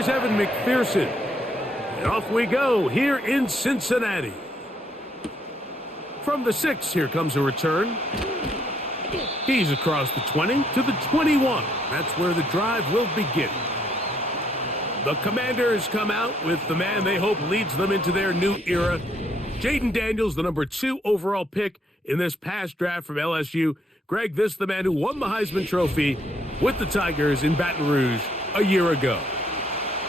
Here's Evan McPherson. And off we go here in Cincinnati. From the 6, here comes a return. He's across the 20 to the 21. That's where the drive will begin. The Commanders come out with the man they hope leads them into their new era. Jaden Daniels, the number 2 overall pick in this past draft from LSU. Greg, this is the man who won the Heisman Trophy with the Tigers in Baton Rouge a year ago.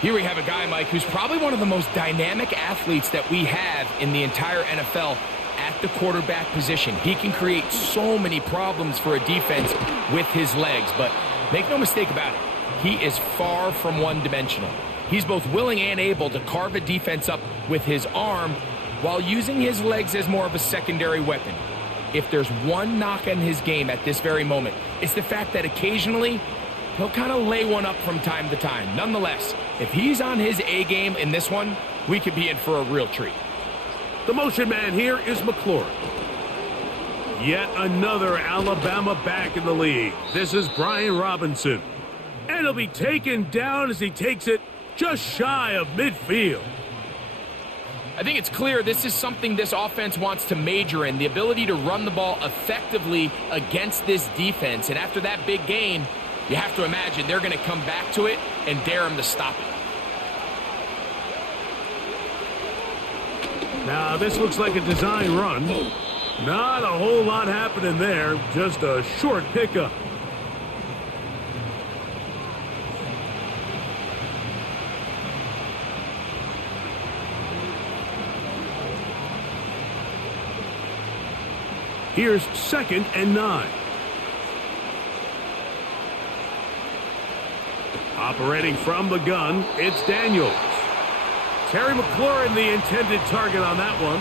Here we have a guy, Mike, who's probably one of the most dynamic athletes that we have in the entire NFL at the quarterback position. He can create so many problems for a defense with his legs, but make no mistake about it, he is far from one-dimensional. He's both willing and able to carve a defense up with his arm while using his legs as more of a secondary weapon. If there's one knock on his game at this very moment, it's the fact that occasionally he'll kind of lay one up from time to time. Nonetheless, if he's on his A game in this one, we could be in for a real treat. The motion man here is McLaurin. Yet another Alabama back in the league. This is Brian Robinson. And he'll be taken down as he takes it just shy of midfield. I think it's clear this is something this offense wants to major in, the ability to run the ball effectively against this defense. And after that big gain, you have to imagine they're going to come back to it and dare him to stop it. Now, this looks like a design run. Not a whole lot happening there, just a short pickup. Here's 2nd and 9. Operating from the gun, it's Daniels. Terry McLaurin, the intended target on that one.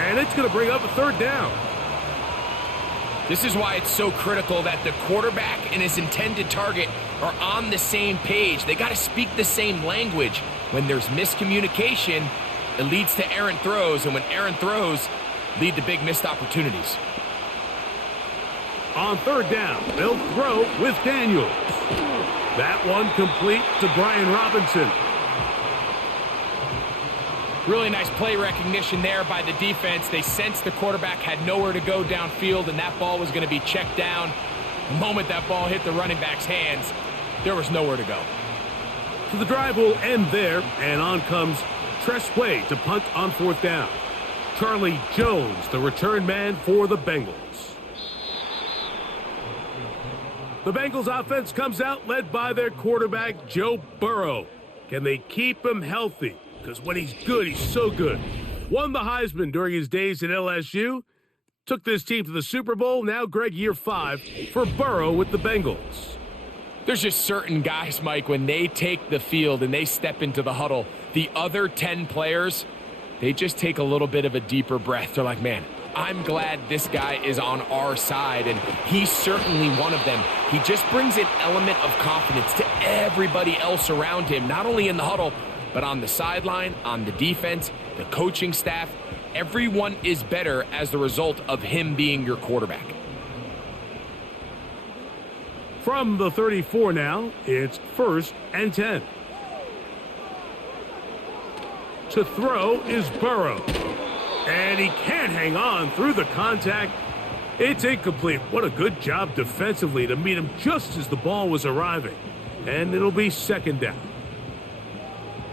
And it's going to bring up a 3rd down. This is why it's so critical that the quarterback and his intended target are on the same page. They got to speak the same language. When there's miscommunication, it leads to errant throws. And when errant throws lead to big missed opportunities. On 3rd down, they'll throw with Daniels. That one complete to Brian Robinson. Really nice play recognition there by the defense. They sensed the quarterback had nowhere to go downfield, and that ball was going to be checked down. The moment that ball hit the running back's hands, there was nowhere to go. So the drive will end there, and on comes Tress Way to punt on 4th down. Charlie Jones, the return man for the Bengals. The Bengals offense comes out led by their quarterback, Joe Burrow. Can they keep him healthy? Because when he's good, he's so good. Won the Heisman during his days at LSU. Took this team to the Super Bowl. Now, Greg, year 5 for Burrow with the Bengals. There's just certain guys, Mike, when they take the field and they step into the huddle, the other 10 players, they just take a little bit of a deeper breath. They're like, man, I'm glad this guy is on our side, and he's certainly one of them. He just brings an element of confidence to everybody else around him, not only in the huddle, but on the sideline, on the defense, the coaching staff. Everyone is better as the result of him being your quarterback. From the 34 now, it's 1st and 10. To throw is Burrow. And he can't hang on through the contact. It's incomplete. What a good job defensively to meet him just as the ball was arriving. And it'll be 2nd down.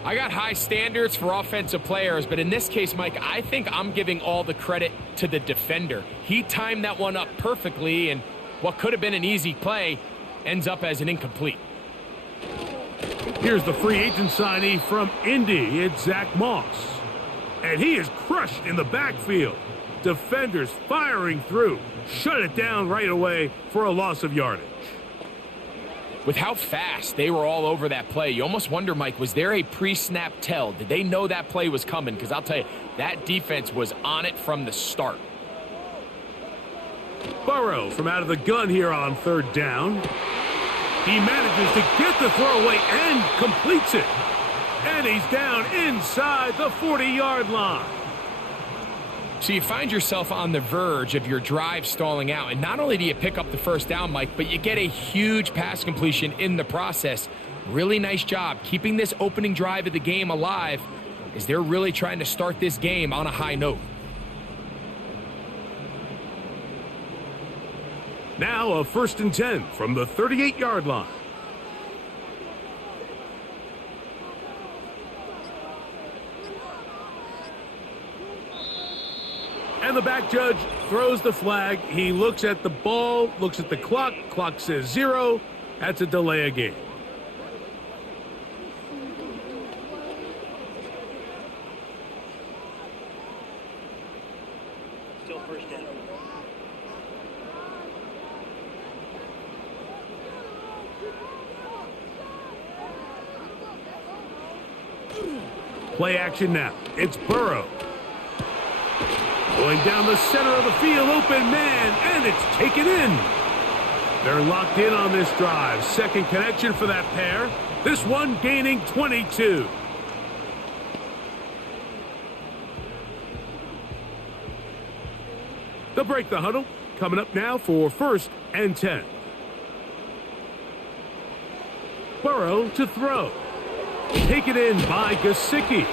I got high standards for offensive players, but in this case, Mike, I think I'm giving all the credit to the defender. He timed that one up perfectly, and what could have been an easy play ends up as an incomplete. Here's the free agent signee from Indy. It's Zach Moss. And he is crushed in the backfield. Defenders firing through. Shut it down right away for a loss of yardage. With how fast they were all over that play, you almost wonder, Mike, was there a pre-snap tell? Did they know that play was coming? Because I'll tell you, that defense was on it from the start. Burrow from out of the gun here on 3rd down. He manages to get the throw away and completes it. And he's down inside the 40-yard line. So you find yourself on the verge of your drive stalling out. And not only do you pick up the 1st down, Mike, but you get a huge pass completion in the process. Really nice job keeping this opening drive of the game alive as they're really trying to start this game on a high note. Now a 1st and 10 from the 38-yard line. And the back judge throws the flag. He looks at the ball, looks at the clock. Clock says 0. That's a delay of game. Still 1st down. Play action now. It's Burrow. Going down the center of the field, open man, and it's taken in. They're locked in on this drive. Second connection for that pair. This one gaining 22. They'll break the huddle. Coming up now for 1st and 10. Burrow to throw. Taken in by Gesicki.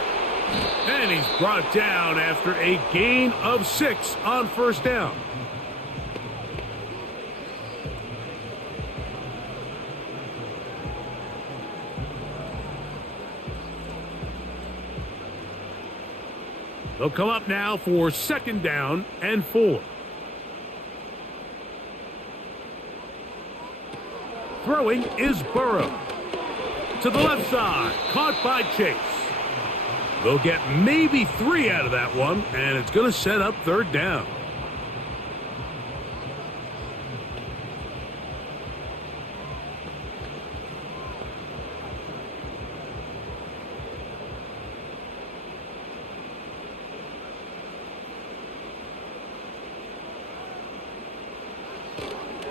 And he's brought down after a gain of 6 on 1st down. They'll come up now for 2nd down and 4. Throwing is Burrow. To the left side, caught by Chase. They'll get maybe 3 out of that one, and it's going to set up 3rd down.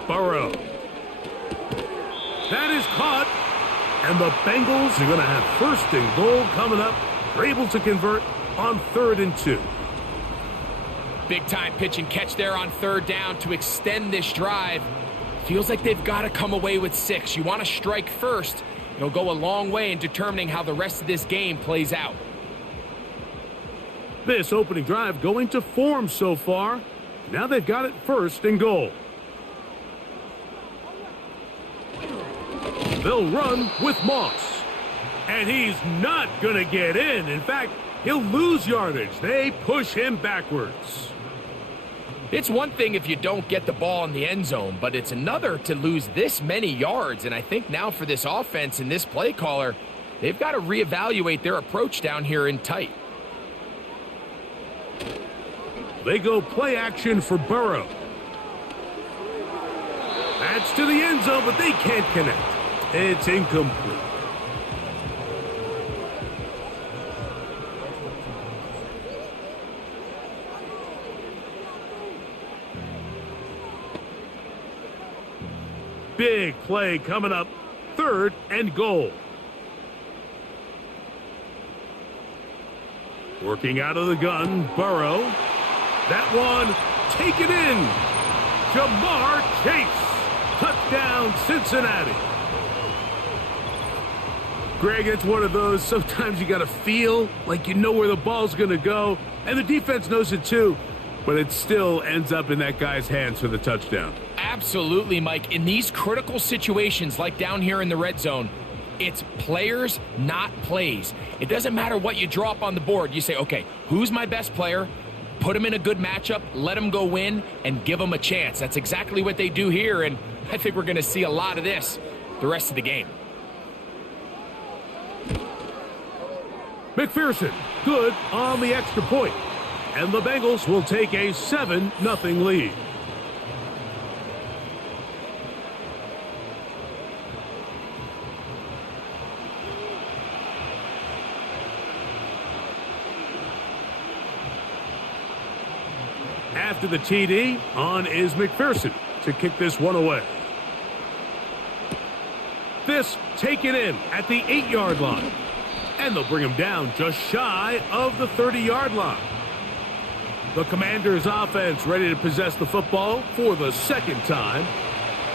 Burrow. That is caught. And the Bengals are going to have 1st and goal coming up. They're able to convert on 3rd and 2. Big time pitch and catch there on 3rd down to extend this drive. Feels like they've got to come away with 6. You want to strike first. It'll go a long way in determining how the rest of this game plays out. This opening drive going to form so far. Now they've got it 1st and goal. They'll run with Moss. And he's not going to get in. In fact, he'll lose yardage. They push him backwards. It's one thing if you don't get the ball in the end zone, but it's another to lose this many yards. And I think now for this offense and this play caller, they've got to reevaluate their approach down here in tight. They go play action for Burrow. That's to the end zone, but they can't connect. It's incomplete. Big play coming up. 3rd and goal. Working out of the gun, Burrow. That one taken in. Jamar Chase. Touchdown, Cincinnati. Greg, it's one of those, sometimes you got to feel like you know where the ball's going to go, and the defense knows it too, but it still ends up in that guy's hands for the touchdown. Absolutely, Mike. In these critical situations, like down here in the red zone, it's players, not plays. It doesn't matter what you draw up on the board. You say, okay, who's my best player? Put him in a good matchup, let him go win, and give him a chance. That's exactly what they do here, and I think we're going to see a lot of this the rest of the game. McPherson, good on the extra point. And the Bengals will take a 7-0 lead. After the TD, on is McPherson to kick this one away. This taken in at the 8-yard line. And they'll bring him down just shy of the 30-yard line. The Commanders' offense ready to possess the football for the 2nd time.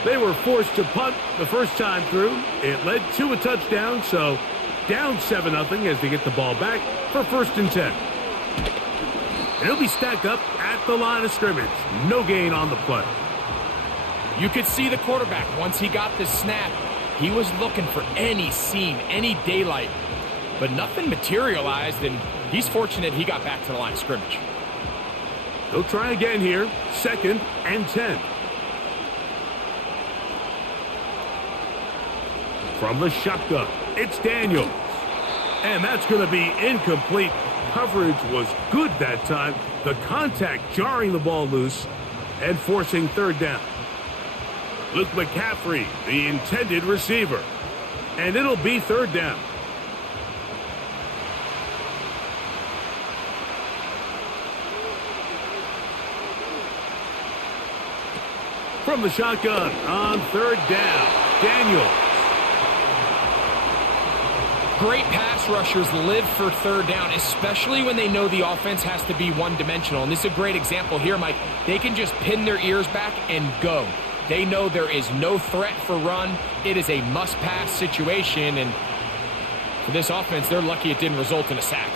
They were forced to punt the first time through. It led to a touchdown, so down 7-0 as they get the ball back for 1st and 10. It'll be stacked up at the line of scrimmage. No gain on the play. You could see the quarterback, once he got the snap, he was looking for any seam, any daylight, but nothing materialized, and he's fortunate he got back to the line of scrimmage. They'll try again here, 2nd and 10. From the shotgun, it's Daniels. And that's going to be incomplete. Coverage was good that time. The contact jarring the ball loose and forcing 3rd down. Luke McCaffrey, the intended receiver. And it'll be 3rd down. From the shotgun on 3rd down, Daniels. Great pass rushers live for 3rd down, especially when they know the offense has to be one-dimensional. And this is a great example here, Mike. They can just pin their ears back and go. They know there is no threat for run. It is a must-pass situation, and for this offense, they're lucky it didn't result in a sack.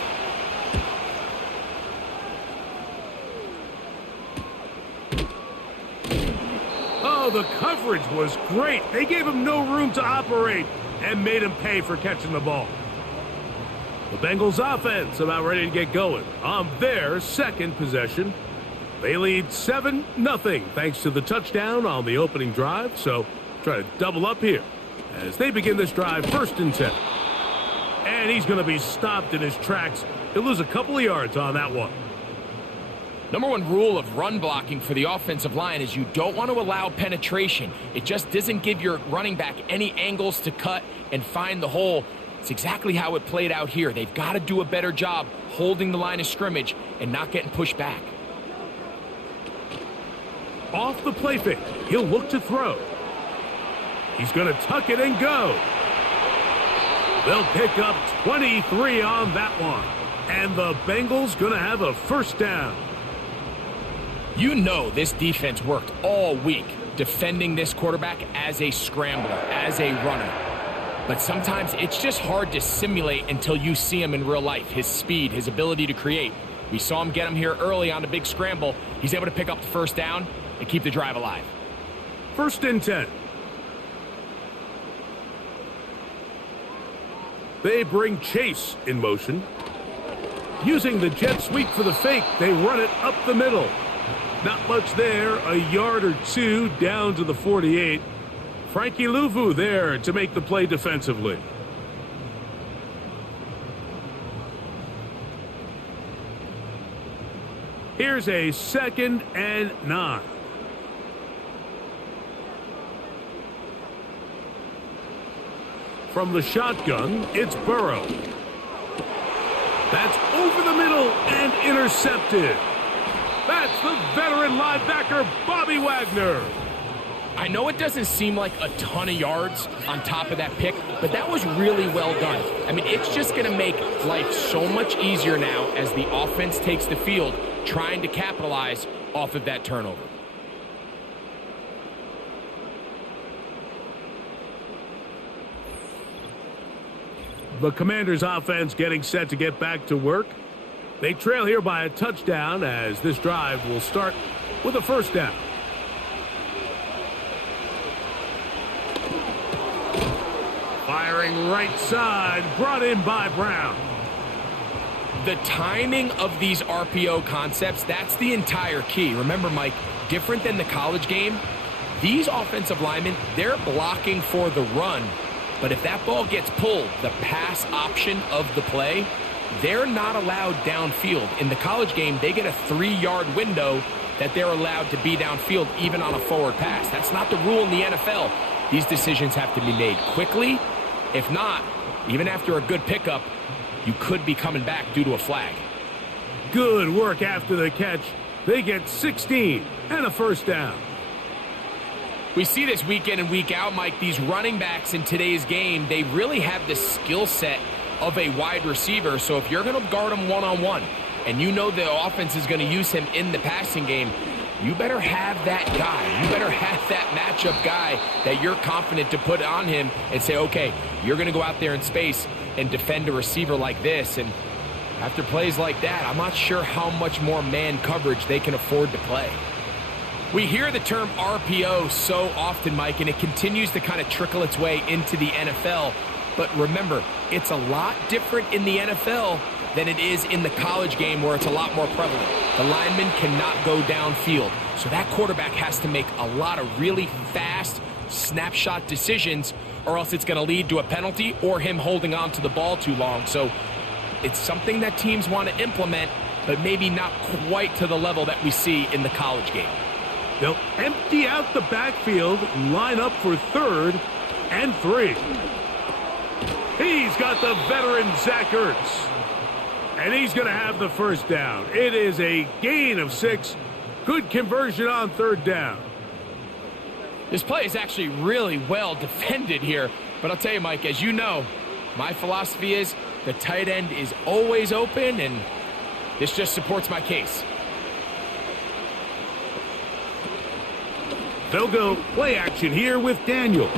Oh, the coverage was great. They gave him no room to operate and made him pay for catching the ball. The Bengals offense about ready to get going on their 2nd possession. They lead 7-0 thanks to the touchdown on the opening drive. So try to double up here as they begin this drive 1st and 10. And he's going to be stopped in his tracks. He'll lose a couple of yards on that one. Number 1 rule of run blocking for the offensive line is you don't want to allow penetration. It just doesn't give your running back any angles to cut and find the hole. It's exactly how it played out here. They've got to do a better job holding the line of scrimmage and not getting pushed back. Off the play fake, he'll look to throw. He's going to tuck it and go. They'll pick up 23 on that one. And the Bengals going to have a 1st down. You know this defense worked all week defending this quarterback as a scrambler, as a runner. But sometimes it's just hard to simulate until you see him in real life, his speed, his ability to create. We saw him get him here early on a big scramble. He's able to pick up the 1st down and keep the drive alive. 1st and 10. They bring Chase in motion. Using the jet sweep for the fake, they run it up the middle. Not much there, a yard or 2 down to the 48. Frankie Louvu there to make the play defensively. Here's a 2nd and 9. From the shotgun, it's Burrow. That's over the middle and intercepted. That's the veteran linebacker, Bobby Wagner. I know it doesn't seem like a ton of yards on top of that pick, but that was really well done. I mean, it's just going to make life so much easier now as the offense takes the field, trying to capitalize off of that turnover. The Commanders' offense getting set to get back to work. They trail here by a touchdown as this drive will start with a 1st down. Firing right side, brought in by Brown. The timing of these RPO concepts, that's the entire key. Remember, Mike, different than the college game, these offensive linemen, they're blocking for the run. But if that ball gets pulled, the pass option of the play, they're not allowed downfield. In the college game, they get a 3-yard window that they're allowed to be downfield even on a forward pass. That's not the rule in the NFL. These decisions have to be made quickly. If not, even after a good pickup, you could be coming back due to a flag. Good work after the catch. They get 16 and a 1st down. We see this week in and week out, Mike. These running backs in today's game, they really have the skill set of a wide receiver. So if you're going to guard him one-on-one and you know the offense is going to use him in the passing game, you better have that guy. You better have that matchup guy that you're confident to put on him and say, okay, you're going to go out there in space and defend a receiver like this. And after plays like that, I'm not sure how much more man coverage they can afford to play. We hear the term RPO so often, Mike, and it continues to kind of trickle its way into the NFL. But remember, it's a lot different in the NFL than it is in the college game where it's a lot more prevalent. The lineman cannot go downfield. So that quarterback has to make a lot of really fast snapshot decisions, or else it's going to lead to a penalty or him holding on to the ball too long. So it's something that teams want to implement, but maybe not quite to the level that we see in the college game. They'll empty out the backfield, line up for 3rd and 3. He's got the veteran Zach Ertz. And he's going to have the first down. It is a gain of 6. Good conversion on 3rd down. This play is actually really well defended here. But I'll tell you, Mike, as you know, my philosophy is the tight end is always open, and this just supports my case. They'll go play action here with Daniels.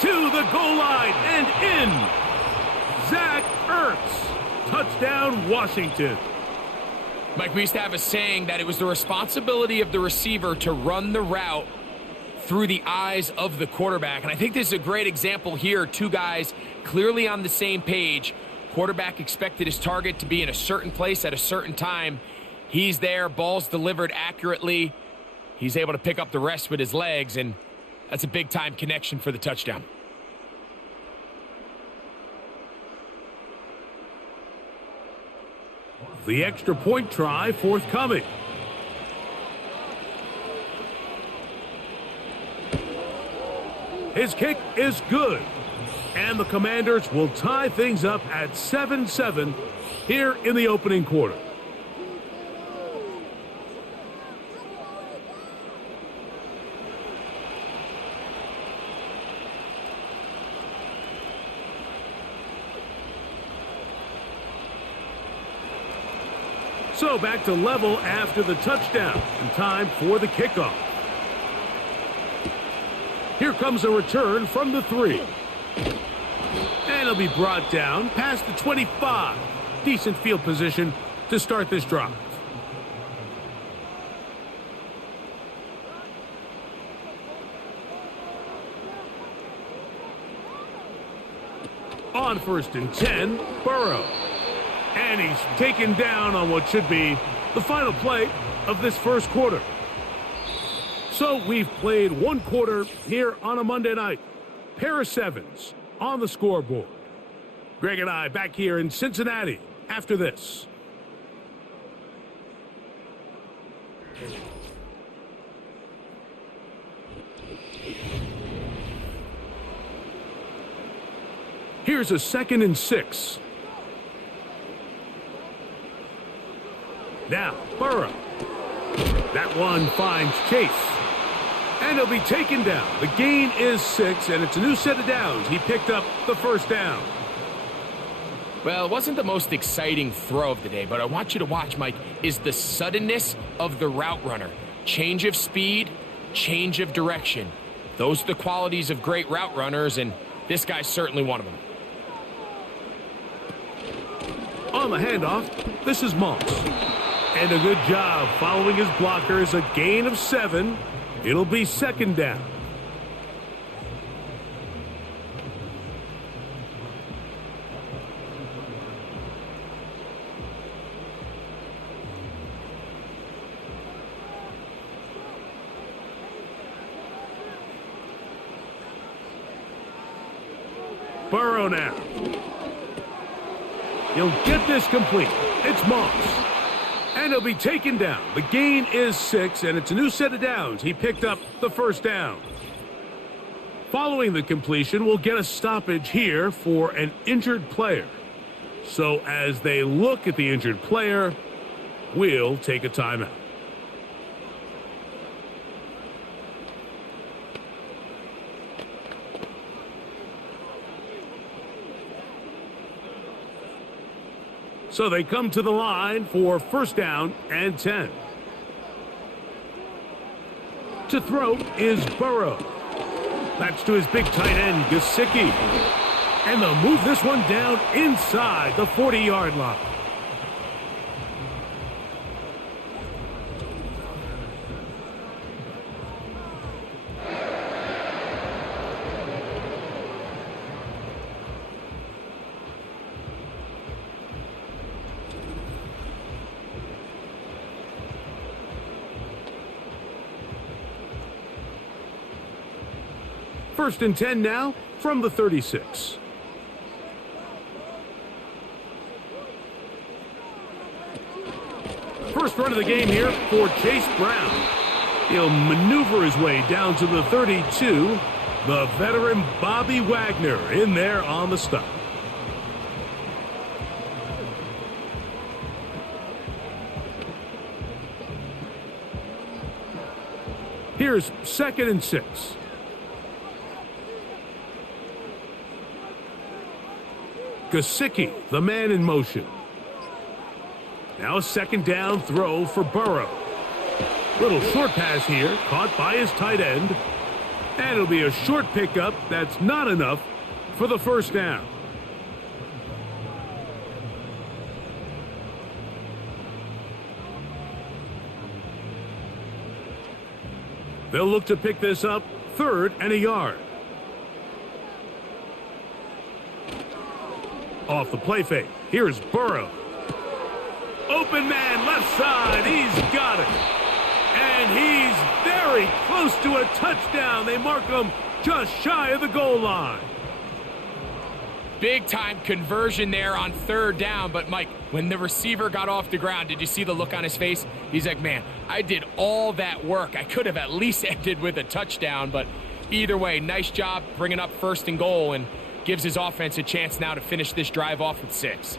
To the goal line and in. Zach Ertz. Touchdown, Washington. Mike, we used to have a saying that it was the responsibility of the receiver to run the route through the eyes of the quarterback. And I think this is a great example here. Two guys clearly on the same page. Quarterback expected his target to be in a certain place at a certain time. He's there, ball's delivered accurately. He's able to pick up the rest with his legs, and that's a big-time connection for the touchdown. The extra point try forthcoming. His kick is good. And the Commanders will tie things up at 7-7 here in the opening quarter. So back to level after the touchdown, and time for the kickoff. Here comes a return from the 3. And it'll be brought down past the 25. Decent field position to start this drive. On 1st and 10, Burrow. And he's taken down on what should be the final play of this first quarter. So we've played one quarter here on a Monday night. Pair of 7s on the scoreboard. Greg and I back here in Cincinnati after this. Here's a 2nd and 6. Now, Burrow. That one finds Chase. And he'll be taken down. The gain is 6, and it's a new set of downs. He picked up the first down. Well, it wasn't the most exciting throw of the day, but I want you to watch, Mike, is the suddenness of the route runner. Change of speed, change of direction. Those are the qualities of great route runners, and this guy's certainly one of them. On the handoff, this is Moss. And a good job following his blockers, a gain of 7. It'll be 2nd down. Burrow now. He'll get this complete. It's Moss. And he'll be taken down. The gain is 6, and it's a new set of downs. He picked up the first down. Following the completion, we'll get a stoppage here for an injured player. So as they look at the injured player, we'll take a timeout. So they come to the line for 1st down and 10. To throw is Burrow. That's to his big tight end, Gesicki. And they'll move this one down inside the 40-yard line. First and 10 now from the 36. First run of the game here for Chase Brown. He'll maneuver his way down to the 32. The veteran Bobby Wagner in there on the stop. Here's 2nd and 6. Gesicki, the man in motion. Now a 2nd down throw for Burrow. Little short pass here, caught by his tight end. And it'll be a short pickup that's not enough for the 1st down. They'll look to pick this up 3rd and a yard. Off the play fake. Here's Burrow. Open man, left side. He's got it. And he's very close to a touchdown. They mark him just shy of the goal line. Big time conversion there on 3rd down. But, Mike, when the receiver got off the ground, did you see the look on his face? He's like, man, I did all that work. I could have at least ended with a touchdown. But either way, nice job bringing up 1st and goal and gives his offense a chance now to finish this drive off with 6.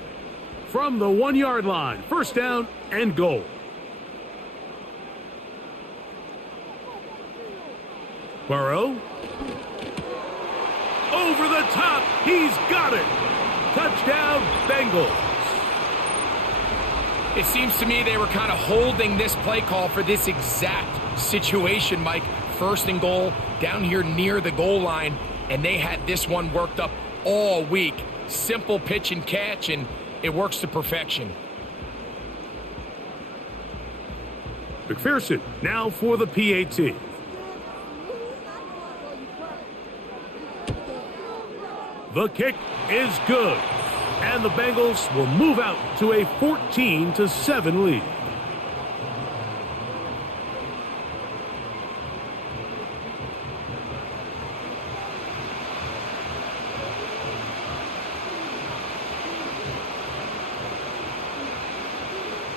From the 1-yard line, 1st down and goal. Burrow. Over the top. He's got it. Touchdown, Bengals. It seems to me they were kind of holding this play call for this exact situation, Mike. 1st and goal down here near the goal line. And they had this one worked up all week. Simple pitch and catch, and it works to perfection. McPherson now for the PAT. The kick is good. And the Bengals will move out to a 14-7 lead.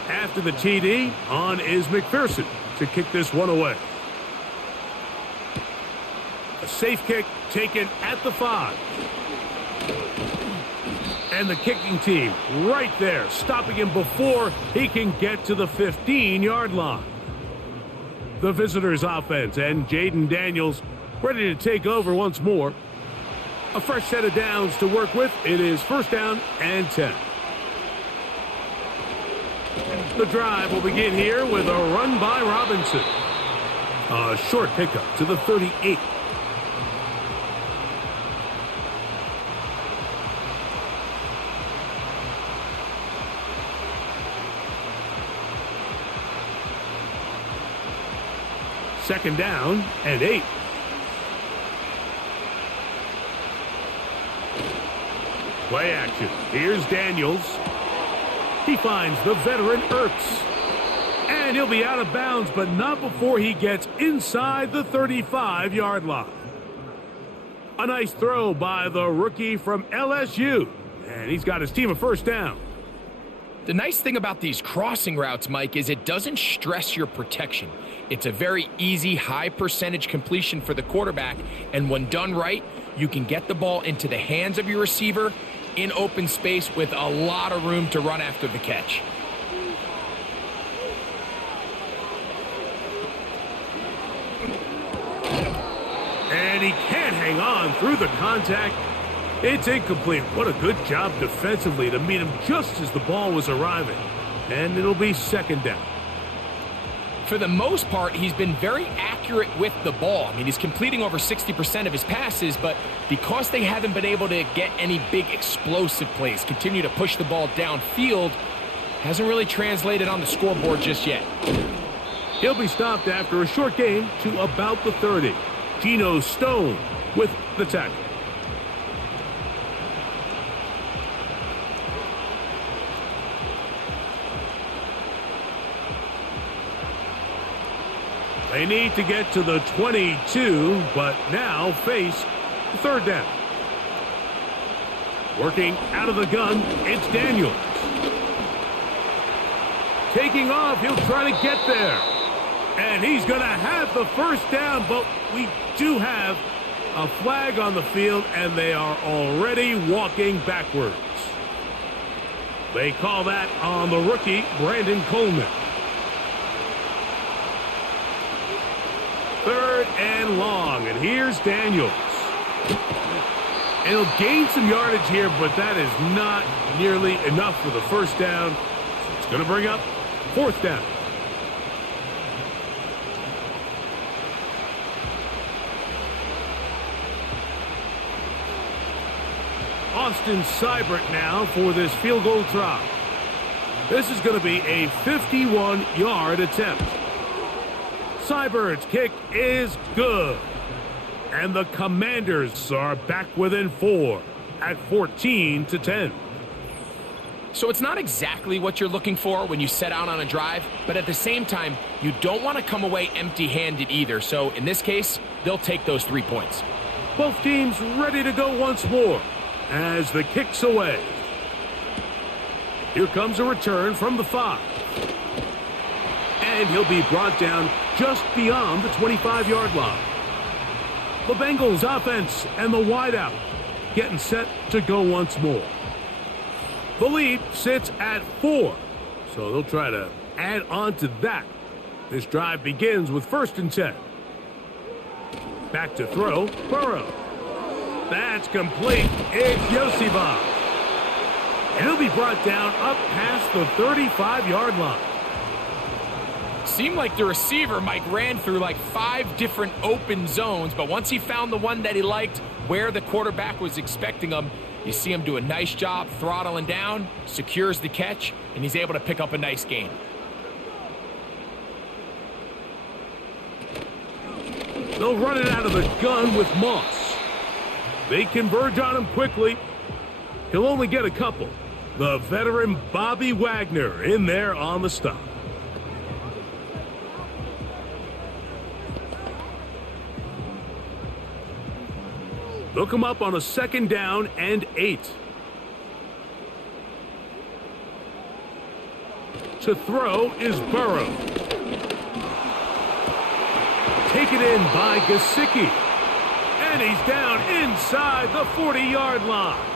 After the TD, on is McPherson to kick this one away. A safe kick taken at the 5. And the kicking team right there, stopping him before he can get to the 15-yard line. The visitors' offense and Jaden Daniels ready to take over once more. A fresh set of downs to work with. It is 1st down and 10. The drive will begin here with a run by Robinson. A short pickup to the 38. Second down and 8. Play action. Here's Daniels. He finds the veteran Ertz. And he'll be out of bounds, but not before he gets inside the 35-yard line. A nice throw by the rookie from LSU. And he's got his team a 1st down. The nice thing about these crossing routes, Mike, is it doesn't stress your protection. It's a very easy, high percentage completion for the quarterback. And when done right, you can get the ball into the hands of your receiver in open space with a lot of room to run after the catch. And he can't hang on through the contact. It's incomplete. What a good job defensively to meet him just as the ball was arriving. And it'll be 2nd down. For the most part, he's been very accurate accurate with the ball. I mean, he's completing over 60% of his passes, but because they haven't been able to get any big explosive plays, continue to push the ball downfield, hasn't really translated on the scoreboard just yet. He'll be stopped after a short gain to about the 30. Geno Stone with the tackle. They need to get to the 22, but now face third down. Working out of the gun, it's Daniels. Taking off, he'll try to get there. And he's going to have the first down, but we do have a flag on the field, and they are already walking backwards. They call that on the rookie, Brandon Coleman. Third and long, and here's Daniels. And he'll gain some yardage here, but that is not nearly enough for the first down. It's going to bring up fourth down. Austin Seibert now for this field goal try. This is going to be a 51-yard attempt. Seibert's kick is good. And the Commanders are back within 4 at 14-10. So it's not exactly what you're looking for when you set out on a drive, but at the same time, you don't want to come away empty-handed either. So in this case, they'll take those 3 points. Both teams ready to go once more as the kick's away. Here comes a return from the 5. And he'll be brought down just beyond the 25-yard line. The Bengals offense and the wideout getting set to go once more. The lead sits at 4, so they'll try to add on to that. This drive begins with 1st and 10. Back to throw, Burrow. That's complete. It's Yosibov. And he'll be brought down up past the 35-yard line. Seemed like the receiver, Mike, ran through like 5 different open zones, but once he found the one that he liked, where the quarterback was expecting him, you see him do a nice job throttling down, secures the catch, and he's able to pick up a nice gain. They'll run it out of the gun with Moss. They converge on him quickly. He'll only get a couple. The veteran Bobby Wagner in there on the stop. They'll come up on a 2nd down and 8. To throw is Burrow. Taken in by Gesicki. And he's down inside the 40-yard line.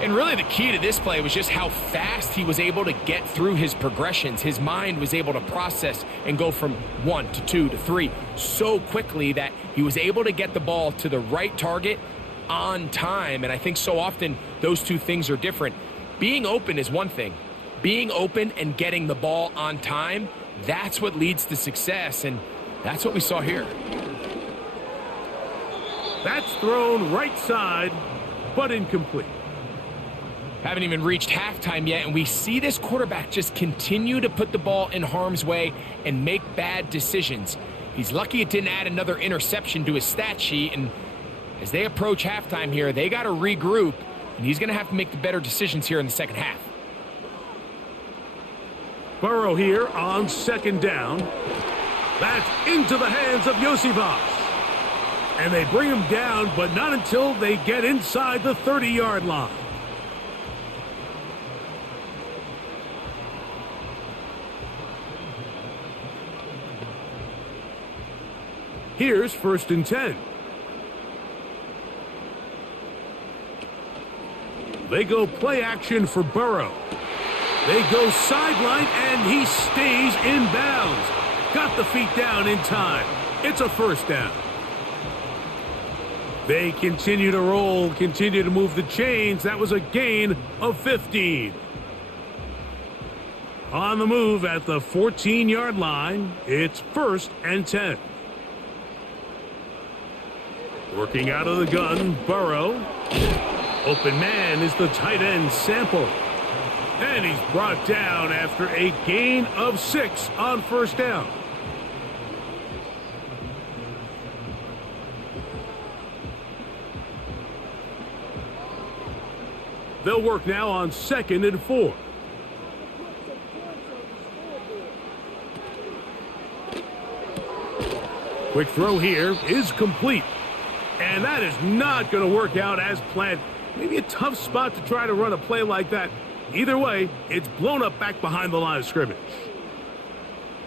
And really the key to this play was just how fast he was able to get through his progressions. His mind was able to process and go from 1 to 2 to 3 so quickly that he was able to get the ball to the right target on time. And I think so often those two things are different. Being open is one thing. Being open and getting the ball on time, that's what leads to success. And that's what we saw here. That's thrown right side, but incomplete. Haven't even reached halftime yet, and we see this quarterback just continue to put the ball in harm's way and make bad decisions. He's lucky it didn't add another interception to his stat sheet, and as they approach halftime here, they got to regroup, and he's going to have to make the better decisions here in the second half. Burrow here on 2nd down. That's into the hands of Yosibov. And they bring him down, but not until they get inside the 30-yard line. Here's 1st and 10. They go play action for Burrow. They go sideline, and he stays in bounds. Got the feet down in time. It's a 1st down. They continue to roll, continue to move the chains. That was a gain of 15. On the move at the 14-yard line, it's 1st and 10. Working out of the gun, Burrow. Open man is the tight end, Sample. And he's brought down after a gain of 6 on 1st down. They'll work now on 2nd and 4. Quick throw here is complete. And that is not going to work out as planned. Maybe a tough spot to try to run a play like that. Either way, it's blown up back behind the line of scrimmage.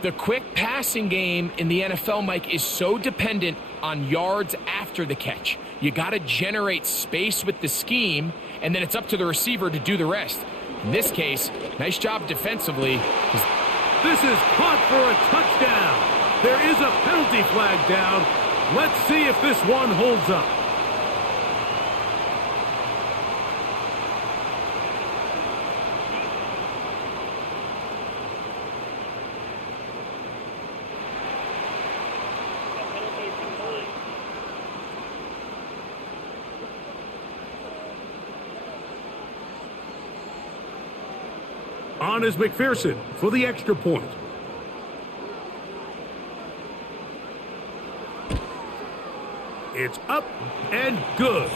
The quick passing game in the NFL, Mike, is so dependent on yards after the catch. You got to generate space with the scheme, and then it's up to the receiver to do the rest. In this case, nice job defensively. This is caught for a touchdown. There is a penalty flag down. Let's see if this one holds up. On is McPherson for the extra point. It's up and good.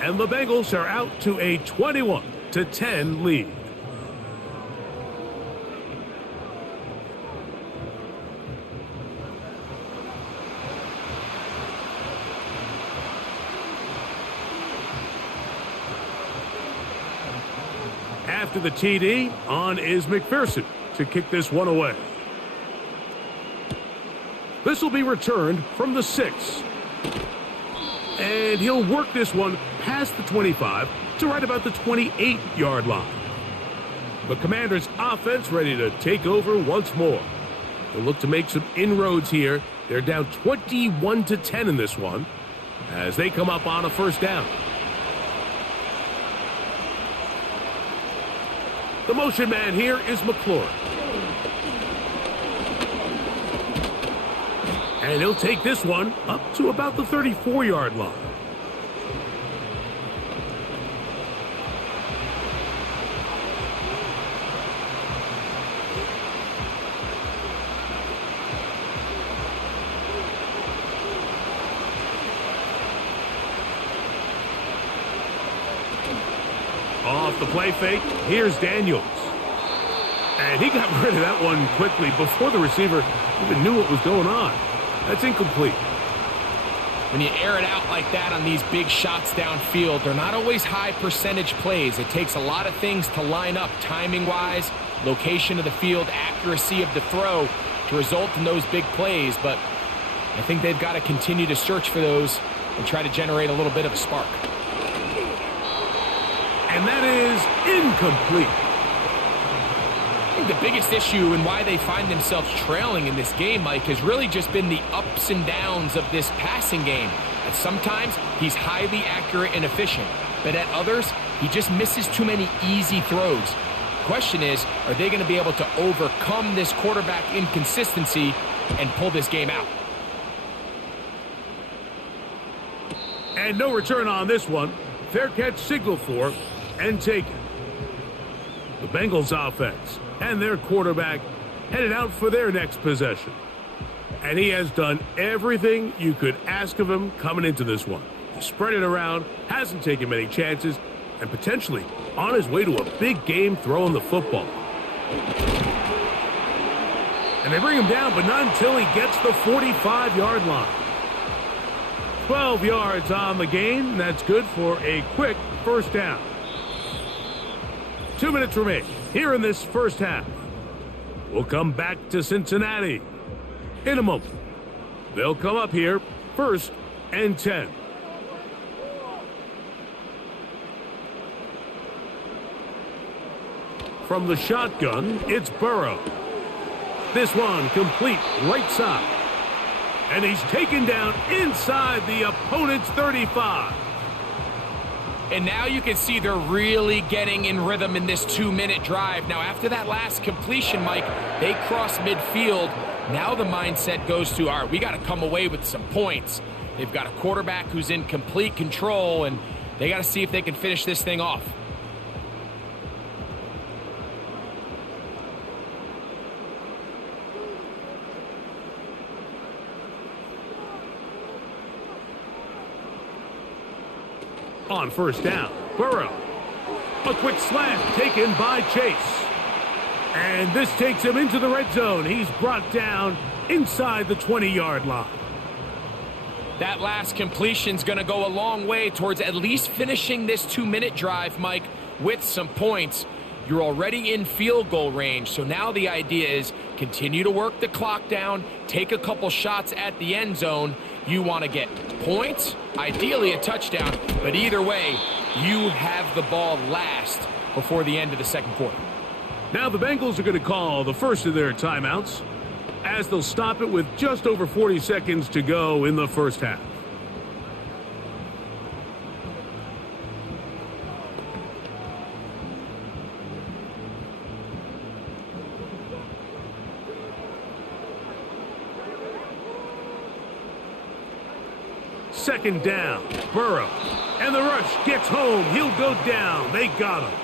And the Bengals are out to a 21-10 lead. After the TD, on is McPherson to kick this one away. This will be returned from the 6. And he'll work this one past the 25 to right about the 28-yard line. The Commanders' offense ready to take over once more. They'll look to make some inroads here. They're down 21-10 in this one as they come up on a 1st down. The motion man here is McLaurin. And he'll take this one up to about the 34-yard line. Off the play fake, here's Daniels. And he got rid of that one quickly before the receiver even knew what was going on. That's incomplete. When you air it out like that on these big shots downfield, they're not always high percentage plays. It takes a lot of things to line up timing-wise, location of the field, accuracy of the throw to result in those big plays. But I think they've got to continue to search for those and try to generate a little bit of a spark. And that is incomplete. I think the biggest issue and why they find themselves trailing in this game, Mike, has really just been the ups and downs of this passing game. At sometimes, he's highly accurate and efficient, but at others, he just misses too many easy throws. The question is, are they going to be able to overcome this quarterback inconsistency and pull this game out? And no return on this one. Fair catch signal for and taken. The Bengals offense and their quarterback headed out for their next possession. And he has done everything you could ask of him coming into this one. He spread it around, hasn't taken many chances, and potentially on his way to a big game throwing the football. And they bring him down, but not until he gets the 45-yard line. 12 yards on the gain, and that's good for a quick 1st down. 2 minutes remain here in this 1st half. We'll come back to Cincinnati in a moment. They'll come up here 1st and 10. From the shotgun, it's Burrow. This one complete right side. And he's taken down inside the opponent's 35. And now you can see they're really getting in rhythm in this 2-minute drive. Now, after that last completion, Mike, they cross midfield. Now the mindset goes to, all right, we got to come away with some points. They've got a quarterback who's in complete control, and they got to see if they can finish this thing off. On first down, Burrow. A quick slant taken by Chase. And this takes him into the red zone. He's brought down inside the 20-yard line. That last completion's going to go a long way towards at least finishing this 2-minute drive, Mike, with some points. You're already in field goal range, so now the idea is continue to work the clock down, take a couple shots at the end zone. You want to get points, ideally a touchdown, but either way, you have the ball last before the end of the second quarter. Now the Bengals are going to call the first of their timeouts as they'll stop it with just over 40 seconds to go in the first half. Second down, Burrow. And the rush gets home. He'll go down. They got him.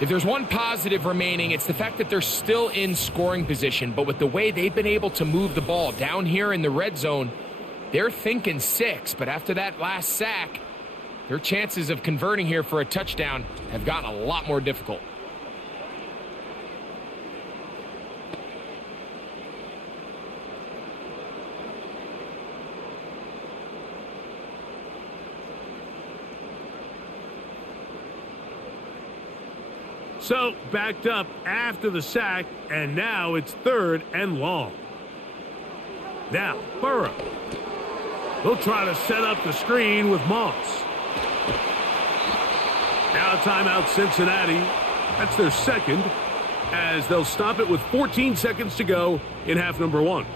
If there's one positive remaining, it's the fact that they're still in scoring position. But with the way they've been able to move the ball down here in the red zone, they're thinking 6. But after that last sack, their chances of converting here for a touchdown have gotten a lot more difficult. So, backed up after the sack, and now it's 3rd and long. Now, Burrow. They'll try to set up the screen with Moss. Now timeout Cincinnati. That's their second, as they'll stop it with 14 seconds to go in half number 1.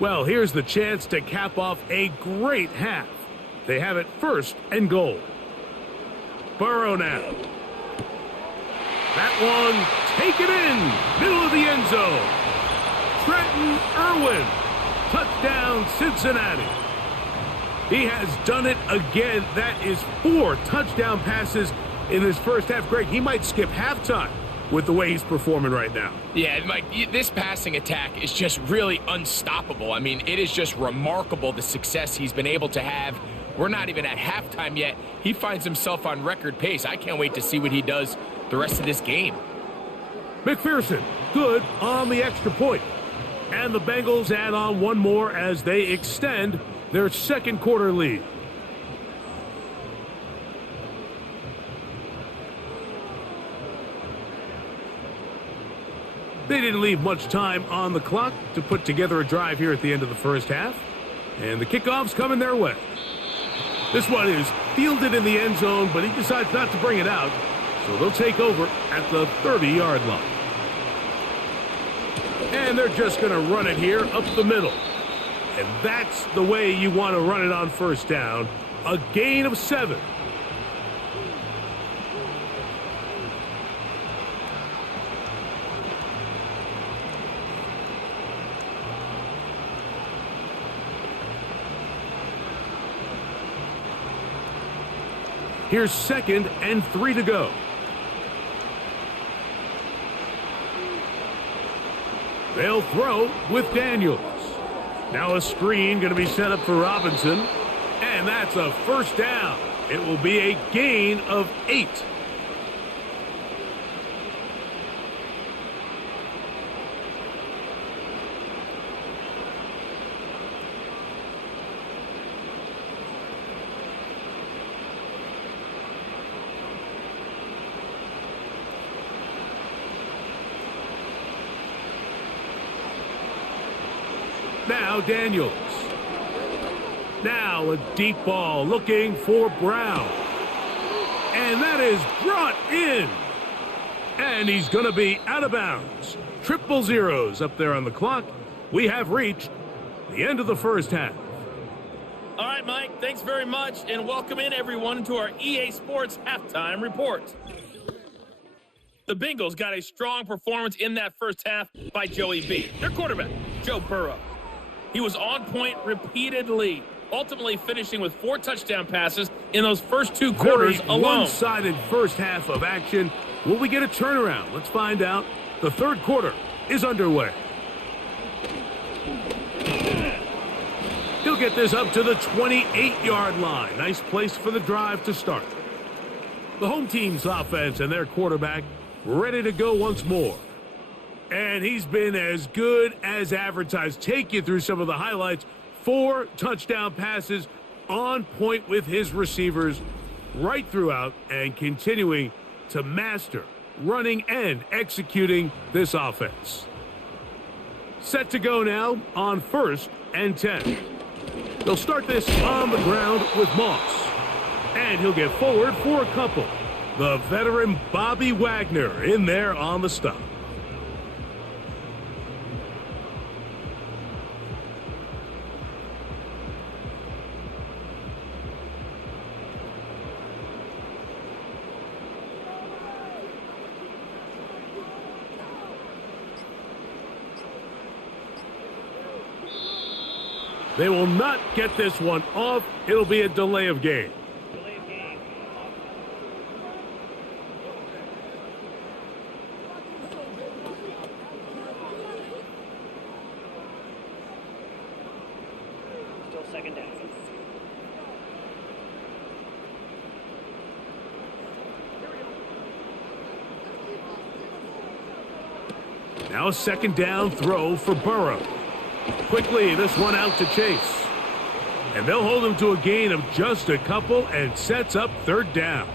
Well, here's the chance to cap off a great half. They have it 1st and goal. Burrow now. That one, take it in, middle of the end zone. Trenton Irwin, touchdown Cincinnati. He has done it again. That is 4 touchdown passes in his first half. Greg, he might skip halftime with the way he's performing right now. Yeah, Mike, this passing attack is just really unstoppable. I mean, it is just remarkable the success he's been able to have. We're not even at halftime yet. He finds himself on record pace. I can't wait to see what he does the rest of this game. McPherson, good on the extra point. And the Bengals add on one more as they extend their second quarter lead. They didn't leave much time on the clock to put together a drive here at the end of the first half. And the kickoff's coming their way. This one is fielded in the end zone, but he decides not to bring it out. So they'll take over at the 30-yard line. And they're just going to run it here up the middle. And that's the way you want to run it on first down. A gain of 7. Here's 2nd and 3 to go. They'll throw with Daniels. Now a screen going to be set up for Robinson. And that's a first down. It will be a gain of 8. Now Daniels. Now a deep ball looking for Brown. And that is brought in. And he's going to be out of bounds. Triple zeros up there on the clock. We have reached the end of the first half. All right, Mike, thanks very much, and welcome in everyone to our EA Sports Halftime Report. The Bengals got a strong performance in that first half by Joey B, their quarterback, Joe Burrow. He was on point repeatedly, ultimately finishing with 4 touchdown passes in those first 2 quarters alone. One-sided first half of action. Will we get a turnaround? Let's find out. The third quarter is underway. He'll get this up to the 28-yard line. Nice place for the drive to start. The home team's offense and their quarterback ready to go once more. And he's been as good as advertised. Take you through some of the highlights. 4 touchdown passes, on point with his receivers right throughout, and continuing to master running and executing this offense. Set to go now on 1st and 10. They'll start this on the ground with Moss. And he'll get forward for a couple. The veteran Bobby Wagner in there on the stop. They will not get this one off. It'll be a delay of game. Still second down. Now a second down throw for Burrow. Quickly, this one out to Chase. And they'll hold him to a gain of just a couple and sets up 3rd down.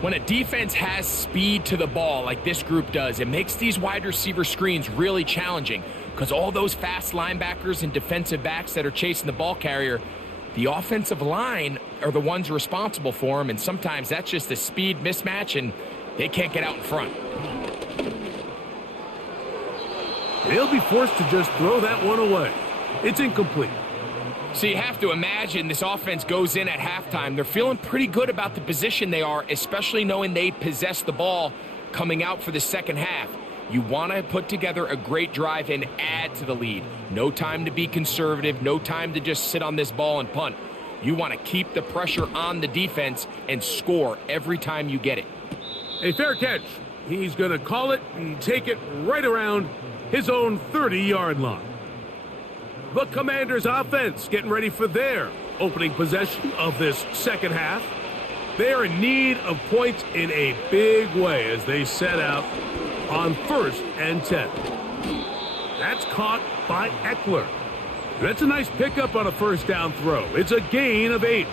When a defense has speed to the ball like this group does, it makes these wide receiver screens really challenging because all those fast linebackers and defensive backs that are chasing the ball carrier, the offensive line are the ones responsible for them, and sometimes that's just a speed mismatch and they can't get out in front. They'll be forced to just throw that one away. It's incomplete. So you have to imagine this offense goes in at halftime. They're feeling pretty good about the position they are, especially knowing they possess the ball coming out for the second half. You want to put together a great drive and add to the lead. No time to be conservative. No time to just sit on this ball and punt. You want to keep the pressure on the defense and score every time you get it. A fair catch. He's going to call it and take it right around his own 30-yard line. The Commanders' offense getting ready for their opening possession of this second half. They are in need of points in a big way as they set out on 1st and 10. That's caught by Eckler. That's a nice pickup on a first down throw. It's a gain of 8.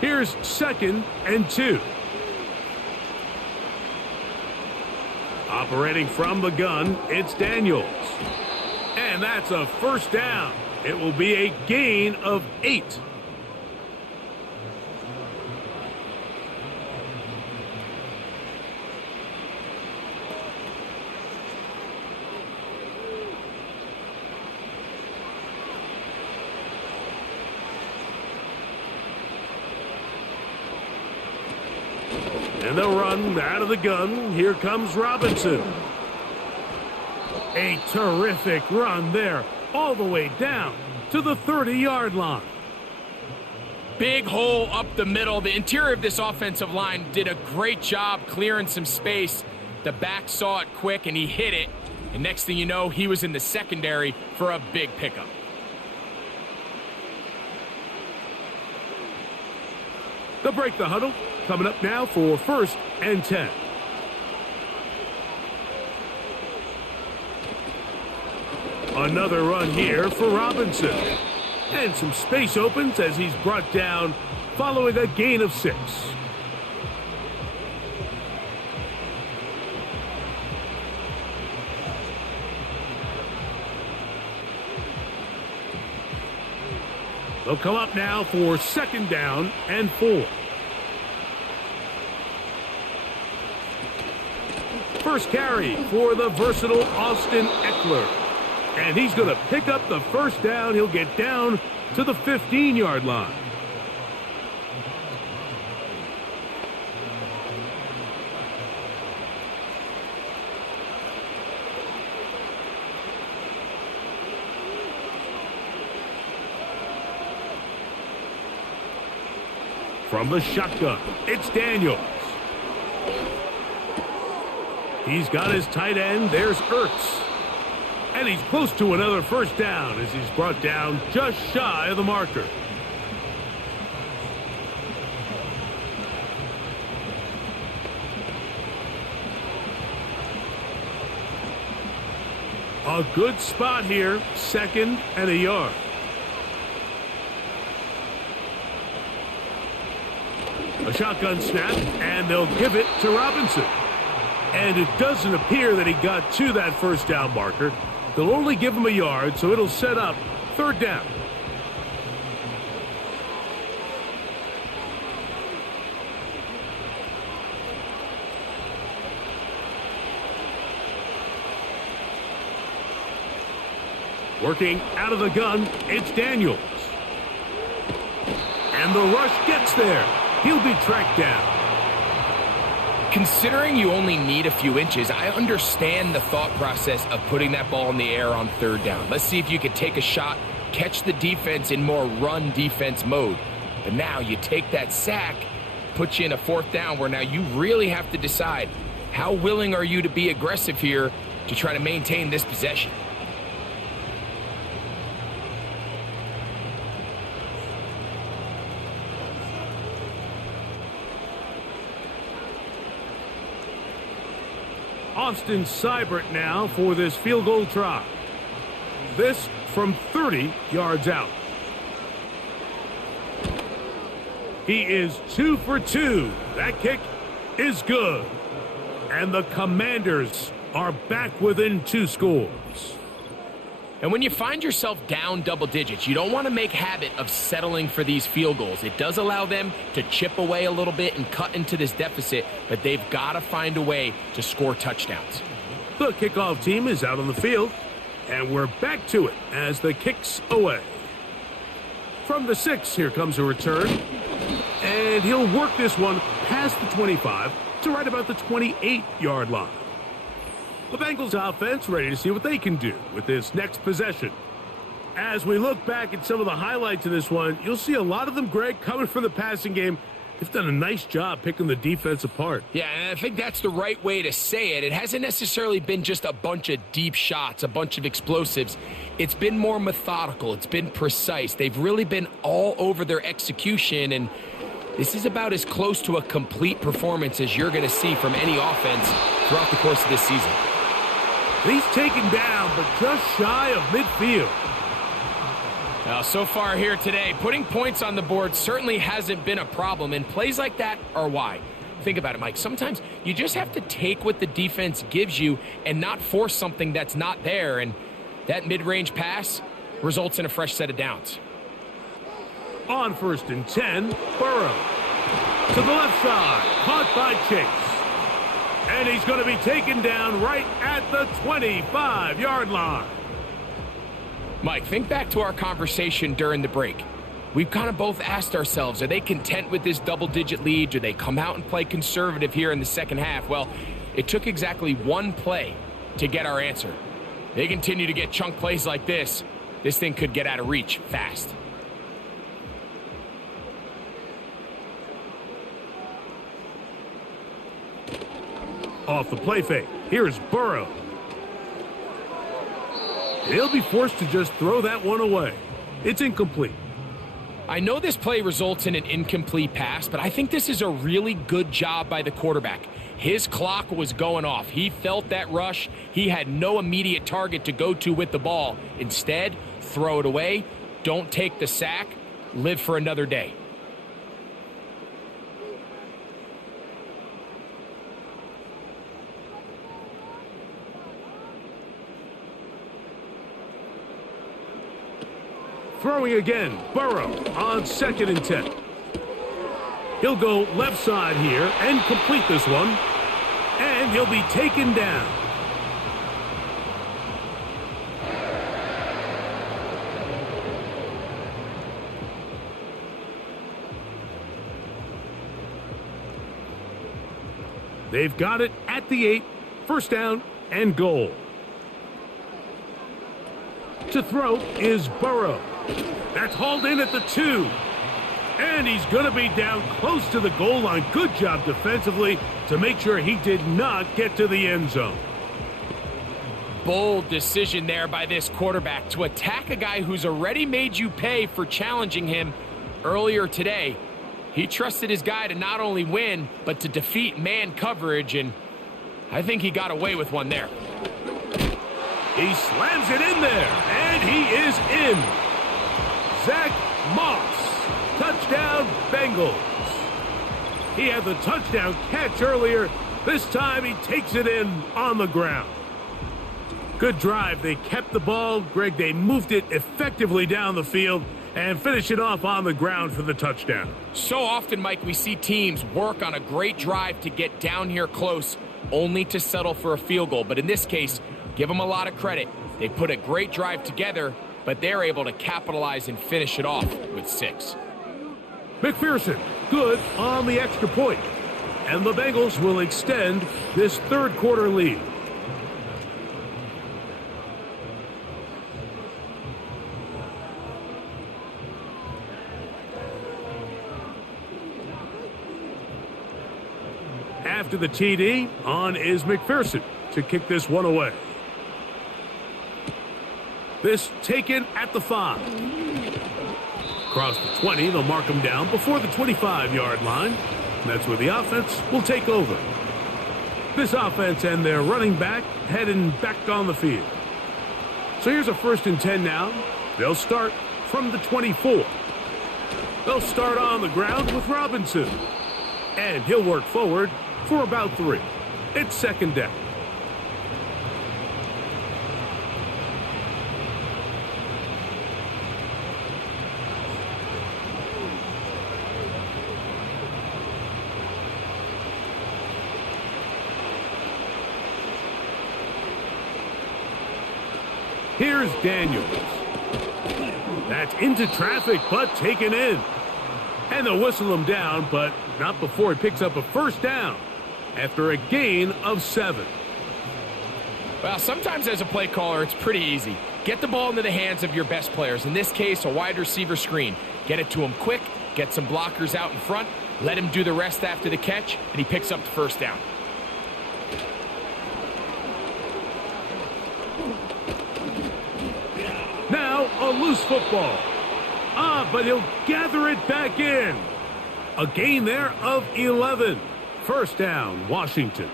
Here's 2nd and 2. Operating from the gun, it's Daniels. And that's a first down. It will be a gain of 8. And they'll run out of the gun. Here comes Robinson. A terrific run there, all the way down to the 30-yard line. Big hole up the middle. The interior of this offensive line did a great job clearing some space. The back saw it quick, and he hit it. And next thing you know, he was in the secondary for a big pickup. They'll break the huddle. Coming up now for 1st and 10. Another run here for Robinson. And some space opens as he's brought down following a gain of 6. They'll come up now for 2nd down and 4. First carry for the versatile Austin Eckler. And he's going to pick up the 1st down. He'll get down to the 15-yard line. From the shotgun, it's Daniels. He's got his tight end. There's Ertz. And he's close to another 1st down as he's brought down just shy of the marker. A good spot here, 2nd and a yard. A shotgun snap, and they'll give it to Robinson. And it doesn't appear that he got to that 1st down marker. They'll only give him a yard, so it'll set up 3rd down. Working out of the gun, it's Daniels. And the rush gets there. He'll be tracked down. Considering you only need a few inches, I understand the thought process of putting that ball in the air on 3rd down. Let's see if you can take a shot, catch the defense in more run defense mode. But now you take that sack, put you in a 4th down where now you really have to decide how willing are you to be aggressive here to try to maintain this possession. Austin Seibert now for this field goal try. This from 30 yards out. He is 2 for 2. That kick is good. And the Commanders are back within 2 scores. And when you find yourself down double digits, you don't want to make habit of settling for these field goals. It does allow them to chip away a little bit and cut into this deficit, but they've got to find a way to score touchdowns. The kickoff team is out on the field, and we're back to it as the kick's away. From the 6, here comes a return, and he'll work this one past the 25 to right about the 28-yard line. The Bengals offense ready to see what they can do with this next possession. As we look back at some of the highlights of this one, you'll see a lot of them, Greg, coming from the passing game. They've done a nice job picking the defense apart. Yeah, and I think that's the right way to say it. It hasn't necessarily been just a bunch of deep shots, a bunch of explosives. It's been more methodical. It's been precise. They've really been all over their execution, and this is about as close to a complete performance as you're going to see from any offense throughout the course of this season. He's taken down, but just shy of midfield. Now, so far here today, putting points on the board certainly hasn't been a problem, and plays like that are why. Think about it, Mike. Sometimes you just have to take what the defense gives you and not force something that's not there, and that mid-range pass results in a fresh set of downs. On 1st and 10, Burrow. To the left side, caught by Chase. And he's going to be taken down right at the 25-yard line. Mike, think back to our conversation during the break. We've kind of both asked ourselves, are they content with this double-digit lead? Do they come out and play conservative here in the 2nd half? Well, it took exactly one play to get our answer. They continue to get chunk plays like this. This thing could get out of reach fast. Off the play fake, here's Burrow. He'll be forced to just throw that one away. It's incomplete. I know this play results in an incomplete pass, but I think this is a really good job by the quarterback. His clock was going off. He felt that rush. He had no immediate target to go to with the ball. Instead, throw it away. Don't take the sack. Live for another day. Throwing again, Burrow on 2nd and 10. He'll go left side here and complete this one. And he'll be taken down. They've got it at the 8, 1st down and goal. To throw is Burrow. That's hauled in at the 2. And he's going to be down close to the goal line. Good job defensively to make sure he did not get to the end zone. Bold decision there by this quarterback to attack a guy who's already made you pay for challenging him earlier today. He trusted his guy to not only win, but to defeat man coverage, and I think he got away with one there. He slams it in there, and he is in. Zach Moss. Touchdown, Bengals. He had the touchdown catch earlier. This time he takes it in on the ground. Good drive. They kept the ball. Greg, they moved it effectively down the field and finish it off on the ground for the touchdown. So often, Mike, we see teams work on a great drive to get down here close, only to settle for a field goal. But in this case, give them a lot of credit. They put a great drive together, but they're able to capitalize and finish it off with 6. McPherson, good on the extra point. And the Bengals will extend this 3rd quarter lead. After the TD, on is McPherson to kick this one away. This taken at the 5. Across the 20, they'll mark him down before the 25-yard line. That's where the offense will take over. This offense and their running back heading back on the field. So here's a 1st and 10 now. They'll start from the 24. They'll start on the ground with Robinson. And he'll work forward for about 3. It's 2nd down. Here's Daniels. That's into traffic, but taken in. And they'll whistle him down, but not before he picks up a 1st down after a gain of 7. Well, sometimes as a play caller, it's pretty easy. Get the ball into the hands of your best players. In this case, a wide receiver screen. Get it to him quick, get some blockers out in front, let him do the rest after the catch, and he picks up the 1st down. Now a loose football. But he'll gather it back in. A gain there of 11. 1st down, Washington.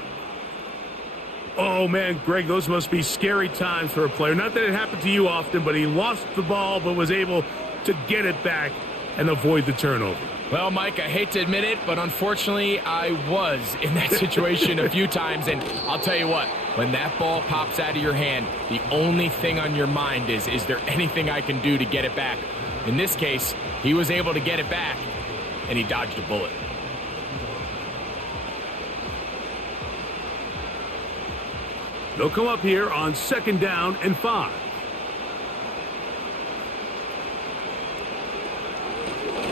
Oh, man, Greg, those must be scary times for a player. Not that it happened to you often, but he lost the ball but was able to get it back and avoid the turnover. Well, Mike, I hate to admit it, but unfortunately I was in that situation a few times, and I'll tell you what, when that ball pops out of your hand, the only thing on your mind is there anything I can do to get it back? In this case, he was able to get it back, and he dodged a bullet. They'll come up here on 2nd down and 5.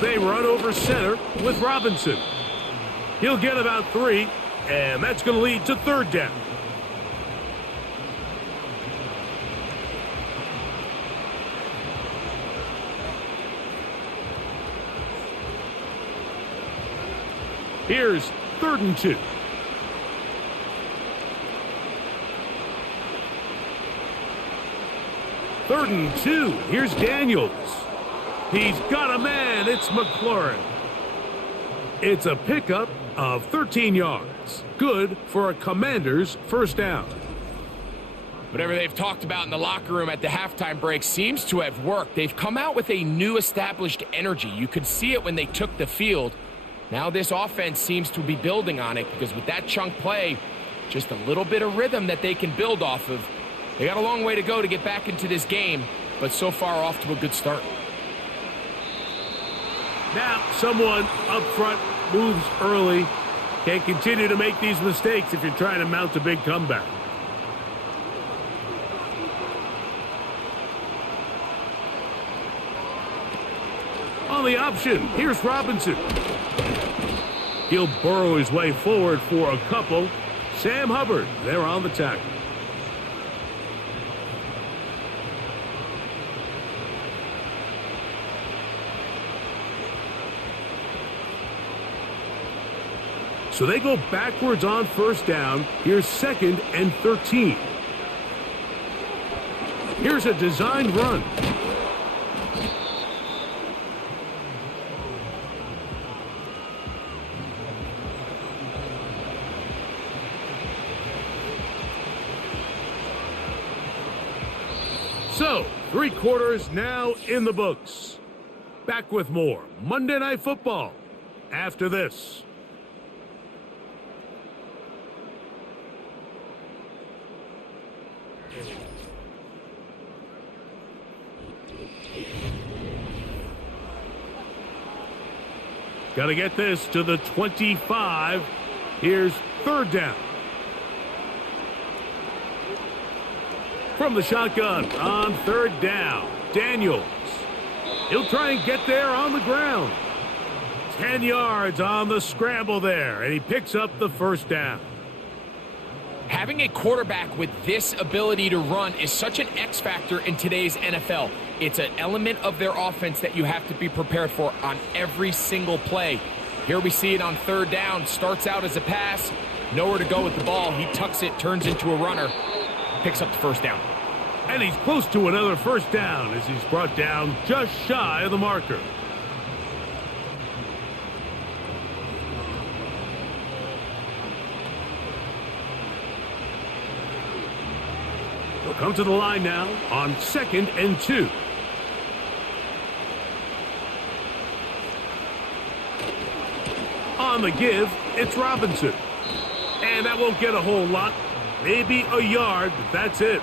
They run over center with Robinson. He'll get about 3, and that's going to lead to 3rd down. Here's 3rd and 2. Third and 2. Here's Daniels. He's got a man. It's McLaurin. It's a pickup of 13 yards. Good for a Commander's 1st down. Whatever they've talked about in the locker room at the halftime break seems to have worked. They've come out with a new established energy. You could see it when they took the field. Now this offense seems to be building on it because with that chunk play, just a little bit of rhythm that they can build off of. They got a long way to go to get back into this game, but so far off to a good start. Now, someone up front moves early. Can't continue to make these mistakes if you're trying to mount a big comeback. On the option, here's Robinson. He'll burrow his way forward for a couple. Sam Hubbard, they're on the tackle. So they go backwards on first down. Here's 2nd and 13. Here's a designed run. So, 3 quarters now in the books. Back with more Monday Night Football after this. Got to get this to the 25. Here's 3rd down. From the shotgun on 3rd down, Daniels. He'll try and get there on the ground. 10 yards on the scramble there, and he picks up the 1st down. Having a quarterback with this ability to run is such an X factor in today's NFL. It's an element of their offense that you have to be prepared for on every single play. Here we see it on 3rd down. Starts out as a pass. Nowhere to go with the ball. He tucks it, turns into a runner. Picks up the 1st down. And he's close to another 1st down as he's brought down just shy of the marker. He'll come to the line now on 2nd and 2. On the give, it's Robinson. And that won't get a whole lot. Maybe a yard, but that's it.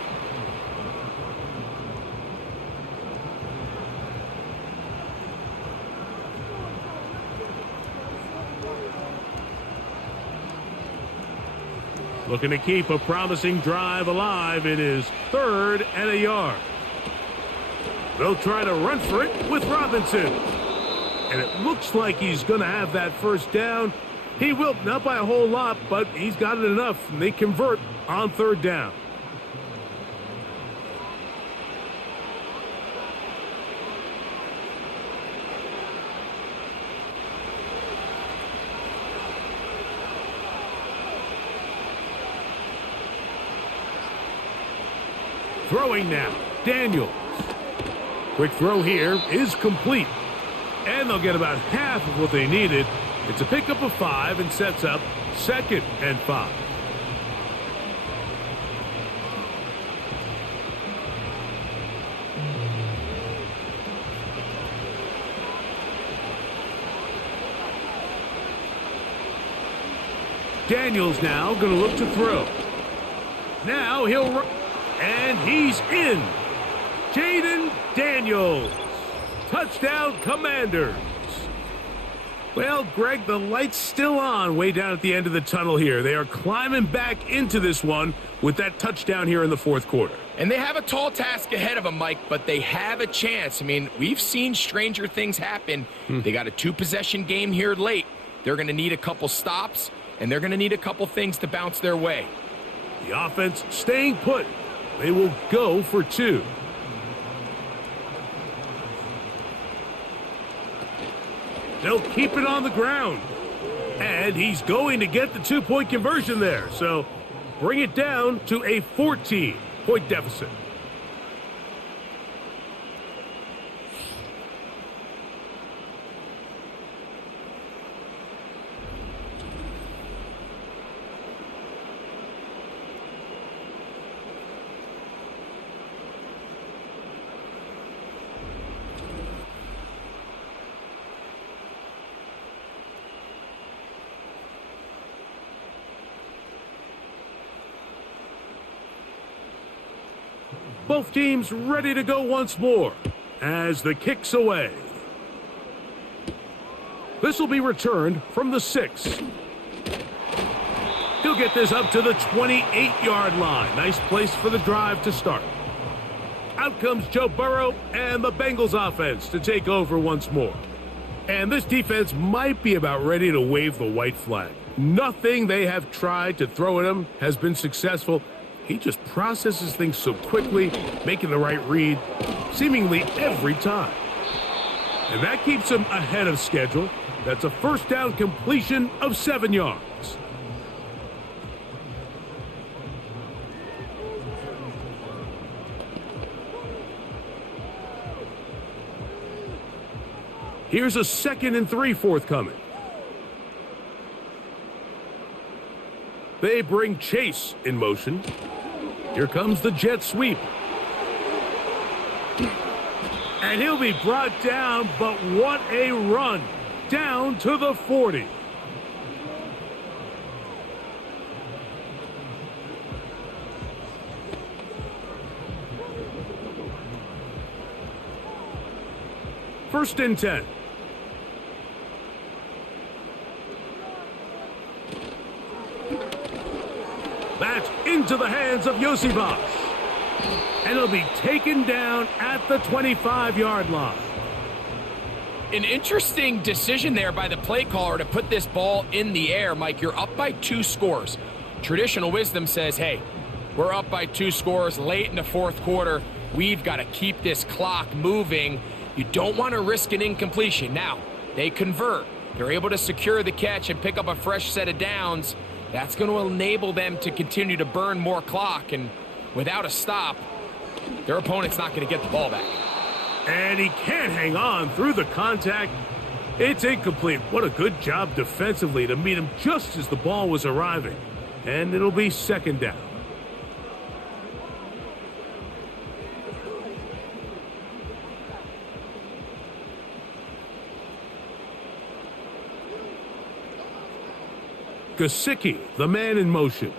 Looking to keep a promising drive alive. It is 3rd and a yard. They'll try to run for it with Robinson. And it looks like he's going to have that 1st down. He will, not by a whole lot, but he's got it enough. And they convert on 3rd down. Throwing now, Daniels. Quick throw here is complete. And they'll get about half of what they needed. It's a pickup of 5 and sets up 2nd and 5. Daniels now going to look to throw. Now he'll run. And he's in. Jaden Daniels. Touchdown, Commanders. Well, Greg, the light's still on way down at the end of the tunnel here. They are climbing back into this one with that touchdown here in the 4th quarter. And they have a tall task ahead of them, Mike, but they have a chance. I mean, we've seen stranger things happen. They got a 2-possession game here late. They're going to need a couple stops, and they're going to need a couple things to bounce their way. The offense staying put. They will go for 2. They'll keep it on the ground. And he's going to get the 2-point conversion there. So bring it down to a 14-point deficit. Both teams ready to go once more as the kick's away. This will be returned from the 6. He'll get this up to the 28-yard line. Nice place for the drive to start. Out comes Joe Burrow and the Bengals offense to take over once more. And this defense might be about ready to wave the white flag. Nothing they have tried to throw at him has been successful. He just processes things so quickly, making the right read seemingly every time. And that keeps him ahead of schedule. That's a first down completion of 7 yards. Here's a 2nd and 3 forthcoming. They bring Chase in motion. Here comes the jet sweep. And he'll be brought down, but what a run. Down to the 40. First and 10. That's into the hands of Yosibach. And it'll be taken down at the 25-yard line. An interesting decision there by the play caller to put this ball in the air. Mike, you're up by 2 scores. Traditional wisdom says, hey, we're up by 2 scores late in the 4th quarter. We've got to keep this clock moving. You don't want to risk an incompletion. Now, they convert. They're able to secure the catch and pick up a fresh set of downs. That's going to enable them to continue to burn more clock. And without a stop, their opponent's not going to get the ball back. And he can't hang on through the contact. It's incomplete. What a good job defensively to meet him just as the ball was arriving. And it'll be 2nd down. Gesicki, the man in motion.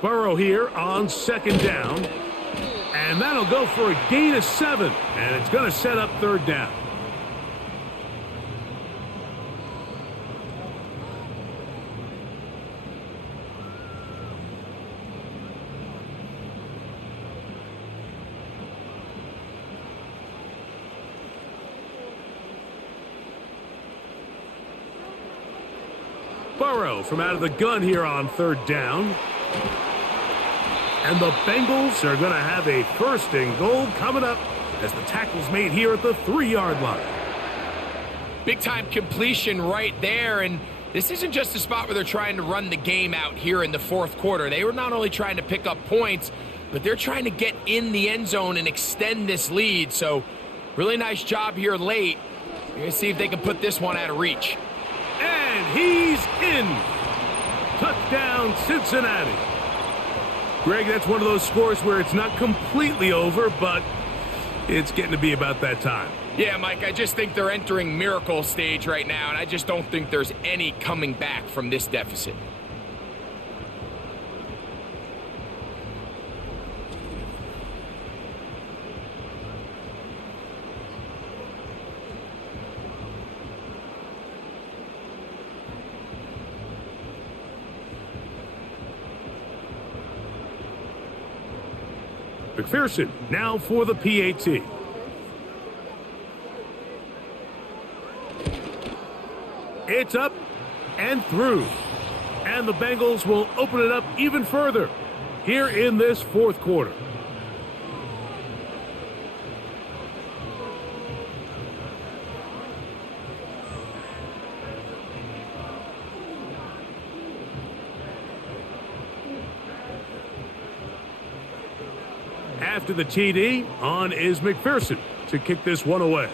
Burrow here on 2nd down. And that'll go for a gain of 7. And it's going to set up 3rd down. Burrow from out of the gun here on 3rd down. And the Bengals are going to have a 1st and goal coming up as the tackle's made here at the 3-yard line. Big-time completion right there, and this isn't just a spot where they're trying to run the game out here in the 4th quarter. They were not only trying to pick up points, but they're trying to get in the end zone and extend this lead. So really nice job here late. We're going to see if they can put this one out of reach. And he's in. Touchdown, Cincinnati. Greg, that's one of those scores where it's not completely over, but it's getting to be about that time. Yeah, Mike, I just think they're entering miracle stage right now, and I just don't think there's any coming back from this deficit. McPherson now for the PAT. It's up and through. And the Bengals will open it up even further here in this 4th quarter. After the TD, on is McPherson to kick this one away.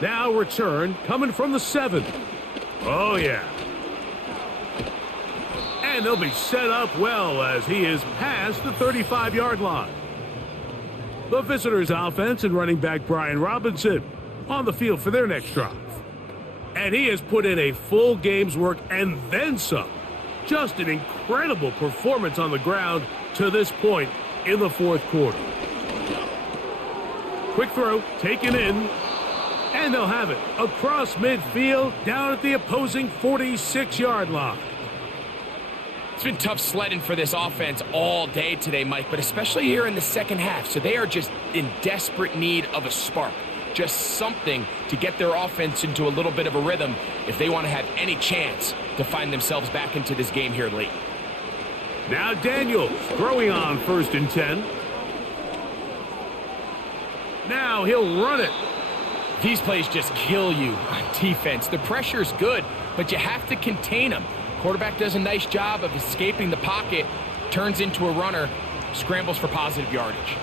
Now return coming from the 7. Oh, yeah. And they'll be set up well as he is past the 35-yard line. The visitors' offense and running back Brian Robinson on the field for their next drive. And he has put in a full game's work and then some. Just an incredible performance on the ground to this point in the 4th quarter. Quick throw, taken in. And they'll have it across midfield down at the opposing 46-yard line. It's been tough sledding for this offense all day today, Mike, but especially here in the second half. So they are just in desperate need of a spark, just something to get their offense into a little bit of a rhythm if they want to have any chance to find themselves back into this game here late. Now Daniels throwing on 1st and 10. Now he'll run it. These plays just kill you on defense. The pressure's good, but you have to contain them. Quarterback does a nice job of escaping the pocket, turns into a runner, scrambles for positive yardage.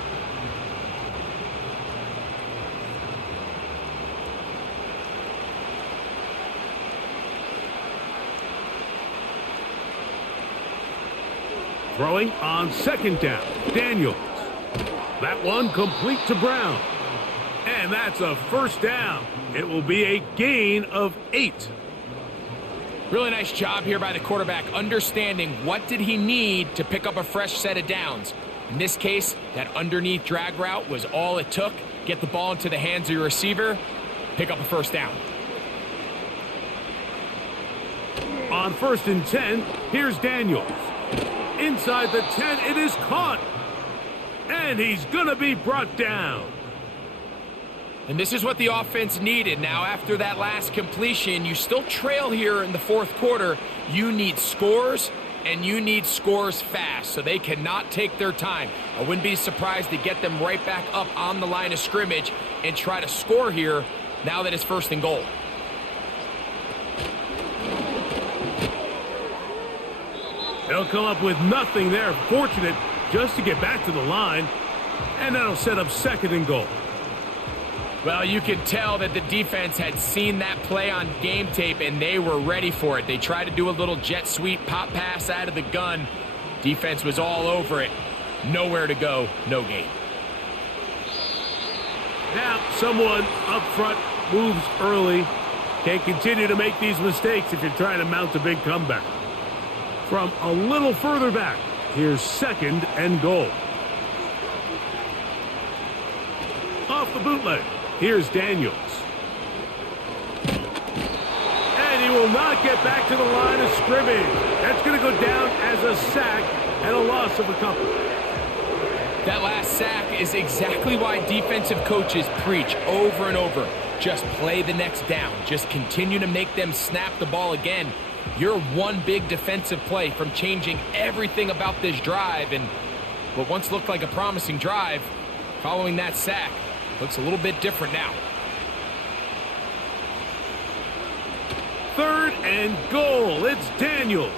Throwing on 2nd down. Daniels. That one complete to Brown. And that's a 1st down. It will be a gain of 8. Really nice job here by the quarterback, understanding what did he need to pick up a fresh set of downs. In this case, that underneath drag route was all it took. Get the ball into the hands of your receiver, pick up a 1st down. On 1st and 10, here's Daniels. Inside the 10, it is caught. And he's going to be brought down. And this is what the offense needed. Now, after that last completion, you still trail here in the 4th quarter. You need scores, and you need scores fast, so they cannot take their time. I wouldn't be surprised to get them right back up on the line of scrimmage and try to score here now that it's 1st and goal. They'll come up with nothing there. Fortunate just to get back to the line, and that'll set up 2nd and goal. Well, you could tell that the defense had seen that play on game tape, and they were ready for it. They tried to do a little jet sweep pop pass out of the gun. Defense was all over it. Nowhere to go, no gain. Now, someone up front moves early. Can't continue to make these mistakes if you're trying to mount a big comeback. From a little further back, here's 2nd and goal. Off the bootleg. Here's Daniels. And he will not get back to the line of scrimmage. That's going to go down as a sack and a loss of a couple. That last sack is exactly why defensive coaches preach over and over. Just play the next down. Just continue to make them snap the ball again. You're one big defensive play from changing everything about this drive. And what once looked like a promising drive, following that sack, looks a little bit different now. 3rd and goal. It's Daniels.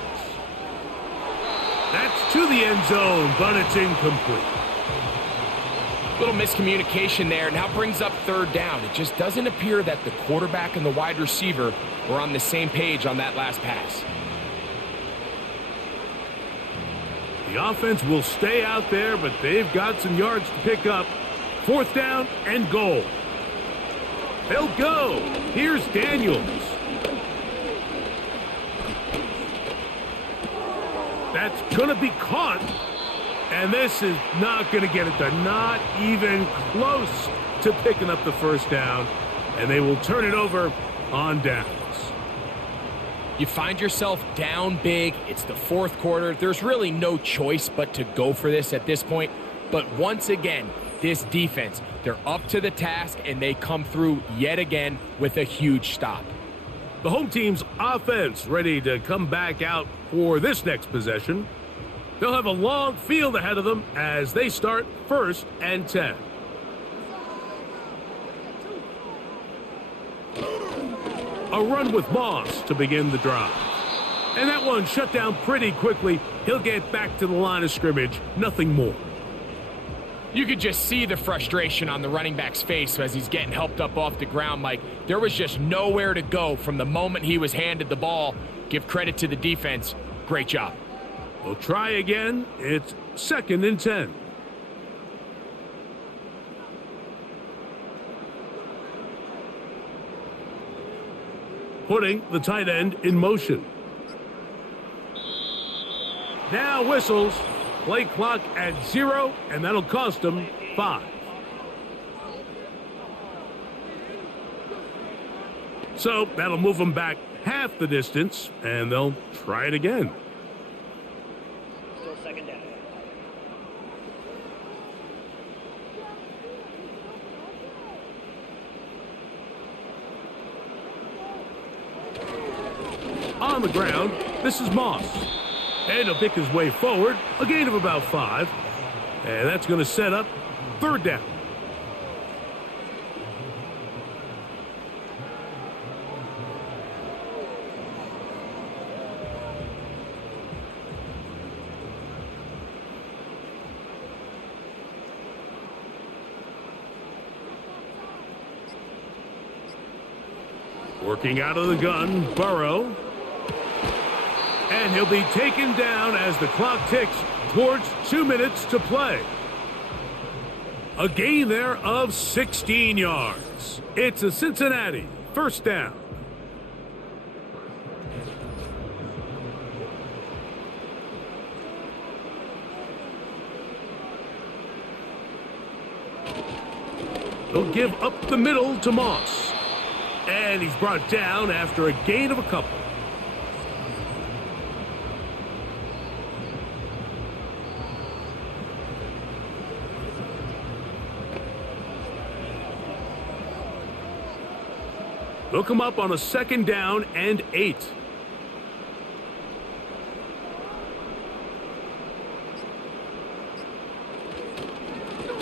That's to the end zone, but it's incomplete. Little miscommunication there. Now brings up 3rd down. It just doesn't appear that the quarterback and the wide receiver were on the same page on that last pass. The offense will stay out there, but they've got some yards to pick up. 4th down and goal. They'll go. Here's Daniels. That's going to be caught. And this is not going to get it done. Not even close to picking up the 1st down. And they will turn it over on downs. You find yourself down big. It's the 4th quarter. There's really no choice but to go for this at this point. But once again, this defense, they're up to the task, and they come through yet again with a huge stop. The home team's offense ready to come back out for this next possession. They'll have a long field ahead of them as they start 1st and 10. A run with Moss to begin the drive. And that one shut down pretty quickly. He'll get back to the line of scrimmage, nothing more. You could just see the frustration on the running back's face as he's getting helped up off the ground, Mike. There was just nowhere to go from the moment he was handed the ball. Give credit to the defense. Great job. We'll try again. It's 2nd and 10. Putting the tight end in motion. Now whistles. Play clock at 0, and that'll cost them 5. So that'll move them back half the distance, and they'll try it again. Still second down. On the ground, this is Moss. And he'll pick his way forward, a gain of about 5. And that's going to set up third down. Working out of the gun, Burrow. And he'll be taken down as the clock ticks towards 2 minutes to play. A gain there of 16 yards. It's a Cincinnati first down. They'll give up the middle to Moss. And he's brought down after a gain of a couple. They'll come up on a second down and 8.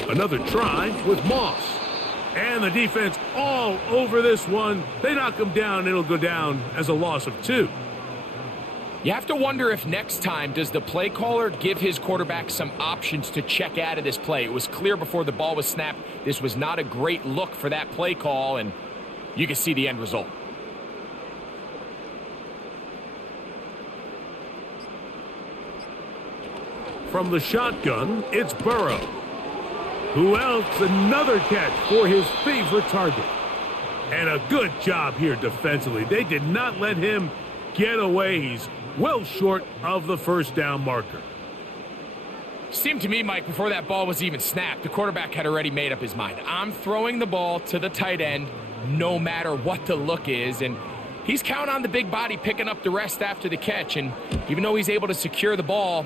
Another try with Moss. And the defense all over this one. They knock him down. It'll go down as a loss of 2. You have to wonder if next time does the play caller give his quarterback some options to check out of this play. It was clear before the ball was snapped. This was not a great look for that play call, and you can see the end result. From the shotgun, it's Burrow. Who else? Another catch for his favorite target. And a good job here defensively. They did not let him get away. He's well short of the first down marker. Seemed to me, Mike, before that ball was even snapped, the quarterback had already made up his mind. I'm throwing the ball to the tight end no matter what the look is, and he's counting on the big body picking up the rest after the catch, and even though he's able to secure the ball,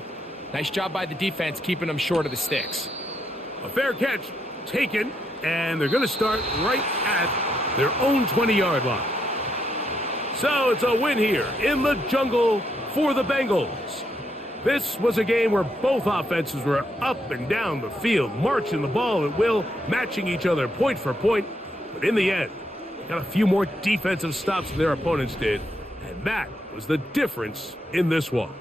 nice job by the defense keeping him short of the sticks. A fair catch taken, and they're going to start right at their own 20-yard line. So it's a win here in the jungle for the Bengals. This was a game where both offenses were up and down the field, marching the ball at will, matching each other point for point. But in the end, got a few more defensive stops than their opponents did, and that was the difference in this one.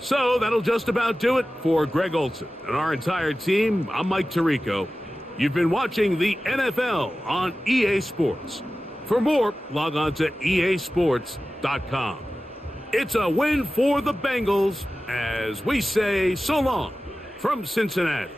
So that'll just about do it for Greg Olson and our entire team. I'm Mike Tirico. You've been watching the NFL on EA Sports. For more, log on to easports.com. It's a win for the Bengals as we say so long from Cincinnati.